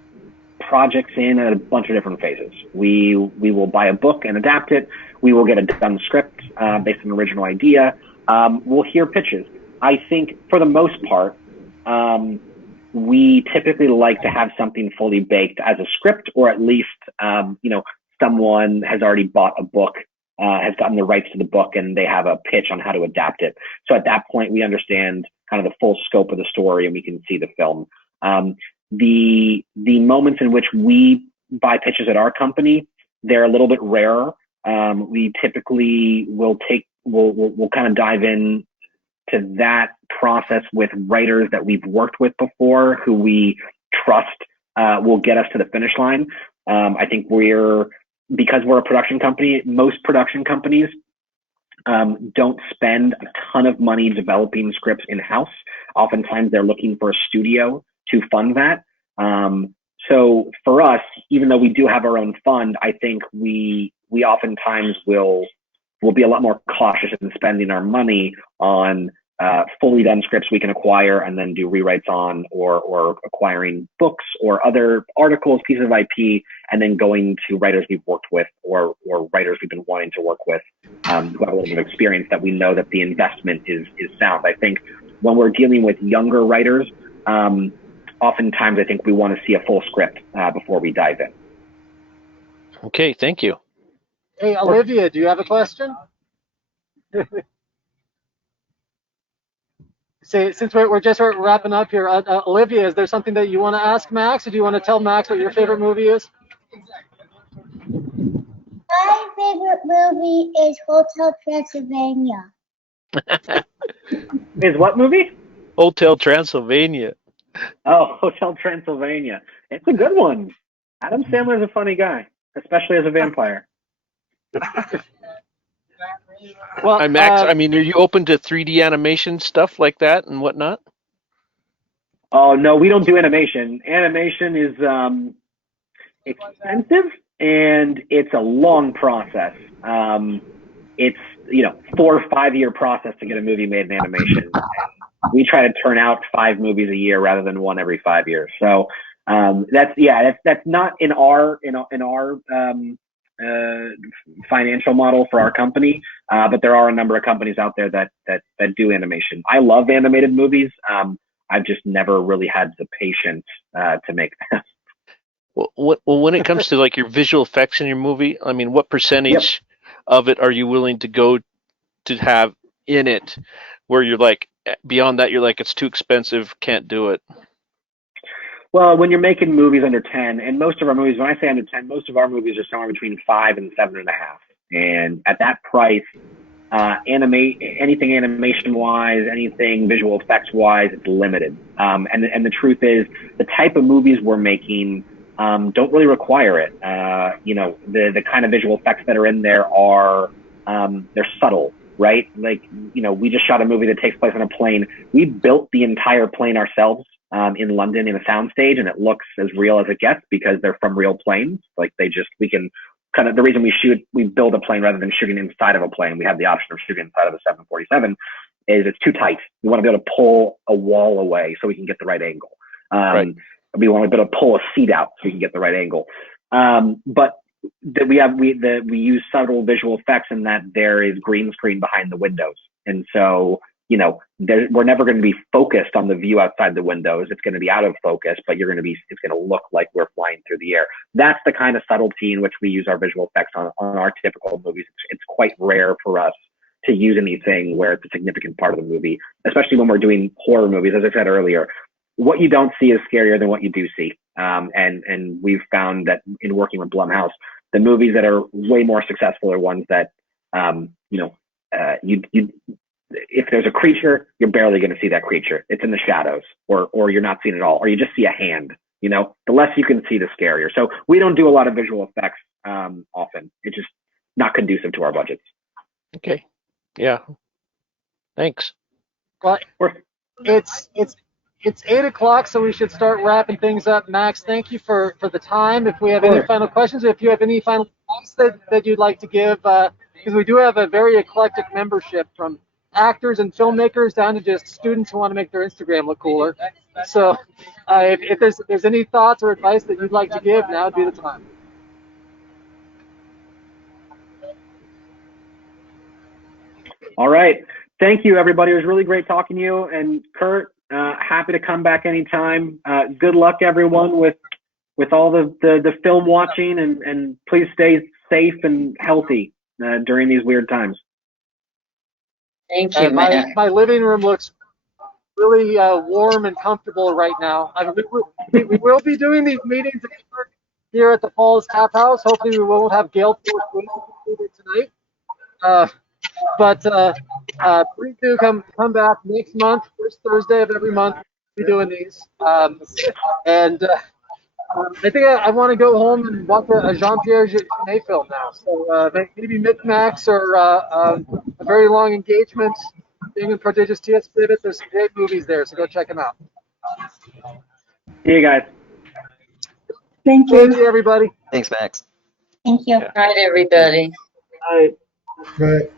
projects in at a bunch of different phases. We will buy a book and adapt it. We will get a done script based on an original idea. We'll hear pitches. I think for the most part, we typically like to have something fully baked as a script, or at least someone has already bought a book, has gotten the rights to the book, and they have a pitch on how to adapt it. So at that point, we understand kind of the full scope of the story, and we can see the film. The moments in which we buy pitches at our company, they're a little bit rarer. We typically will kind of dive in to that process with writers that we've worked with before, who we trust will get us to the finish line. I think because we're a production company, most production companies don't spend a ton of money developing scripts in-house. Oftentimes they're looking for a studio to fund that. So for us, even though we do have our own fund, I think we oftentimes will be a lot more cautious in spending our money on fully done scripts we can acquire and then do rewrites on, or acquiring books or other articles, pieces of IP, and then going to writers we've worked with or writers we've been wanting to work with who have a little bit of experience, that we know that the investment is sound. I think when we're dealing with younger writers, oftentimes I think we want to see a full script before we dive in. Okay, thank you. Hey, Olivia, do you have a question? Since we're just wrapping up here, Olivia, is there something that you want to ask Max, or do you want to tell Max what your favorite movie is? My favorite movie is Hotel Transylvania. Is what movie? Hotel Transylvania. Oh, Hotel Transylvania. It's a good one. Adam Sandler's a funny guy, especially as a vampire. Well, Max, I mean, are you open to 3D animation stuff like that and whatnot? Oh, no, we don't do animation. Animation is expensive, and it's a long process. It's 4 or 5 year process to get a movie made in animation. We try to turn out 5 movies a year rather than 1 every 5 years. So that's not in our financial model for our company, but there are a number of companies out there that do animation. I love animated movies. I've just never really had the patience to make them. Well, when it comes to like your visual effects in your movie, I mean, what percentage of it are you willing to go to have in it, where you're like, beyond that, you're like, it's too expensive, can't do it? Well, when you're making movies under 10, and most of our movies, when I say under 10, most of our movies are somewhere between 5 and 7.5. And at that price, anything animation-wise, anything visual effects-wise, it's limited. And the truth is, the type of movies we're making don't really require it. The kind of visual effects that are in there are they're subtle, right? Like, we just shot a movie that takes place on a plane. We built the entire plane ourselves in London in a soundstage, and it looks as real as it gets because they're from real planes. Like the reason we build a plane rather than shooting inside of a plane, we have the option of shooting inside of a 747, is it's too tight. We want to be able to pull a wall away so we can get the right angle. Right. We want to be able to pull a seat out so we can get the right angle. But we use subtle visual effects in that there is green screen behind the windows. And so, we're never going to be focused on the view outside the windows. It's going to be out of focus, but it's going to look like we're flying through the air. That's the kind of subtlety in which we use our visual effects on our typical movies. It's quite rare for us to use anything where it's a significant part of the movie, especially when we're doing horror movies. As I said earlier, what you don't see is scarier than what you do see. And we've found that in working with Blumhouse, the movies that are way more successful are ones that, if there's a creature, you're barely going to see that creature. It's in the shadows, or you're not seeing it all, or you just see a hand. The less you can see, the scarier. So we don't do a lot of visual effects often. It's just not conducive to our budgets. Okay. Yeah. Thanks. Well, it's 8:00, so we should start wrapping things up. Max, thank you for the time. If we have any final questions, if you have any final thoughts that you'd like to give, because we do have a very eclectic membership from actors and filmmakers down to just students who want to make their Instagram look cooler. So if there's any thoughts or advice that you'd like to give, now would be the time. All right. Thank you, everybody. It was really great talking to you. And Kurt, happy to come back anytime. Good luck, everyone, with all the film watching, and please stay safe and healthy during these weird times. Thank you, man. My living room looks really warm and comfortable right now. I mean, we will be doing these meetings here at the Falls Tap House. Hopefully we won't have gale force tonight. But please do come back next month, first Thursday of every month. We'll be doing these. I think I want to go home and watch a Jean-Pierre Jeunet film now. So maybe Max or A Very Long Engagement, Damon Prodigious, T.S. Bivett. There's some great movies there, so go check them out. See you guys. Thank you. Thank you, everybody. Thanks, Max. Thank you. All right, everybody. All right. Right.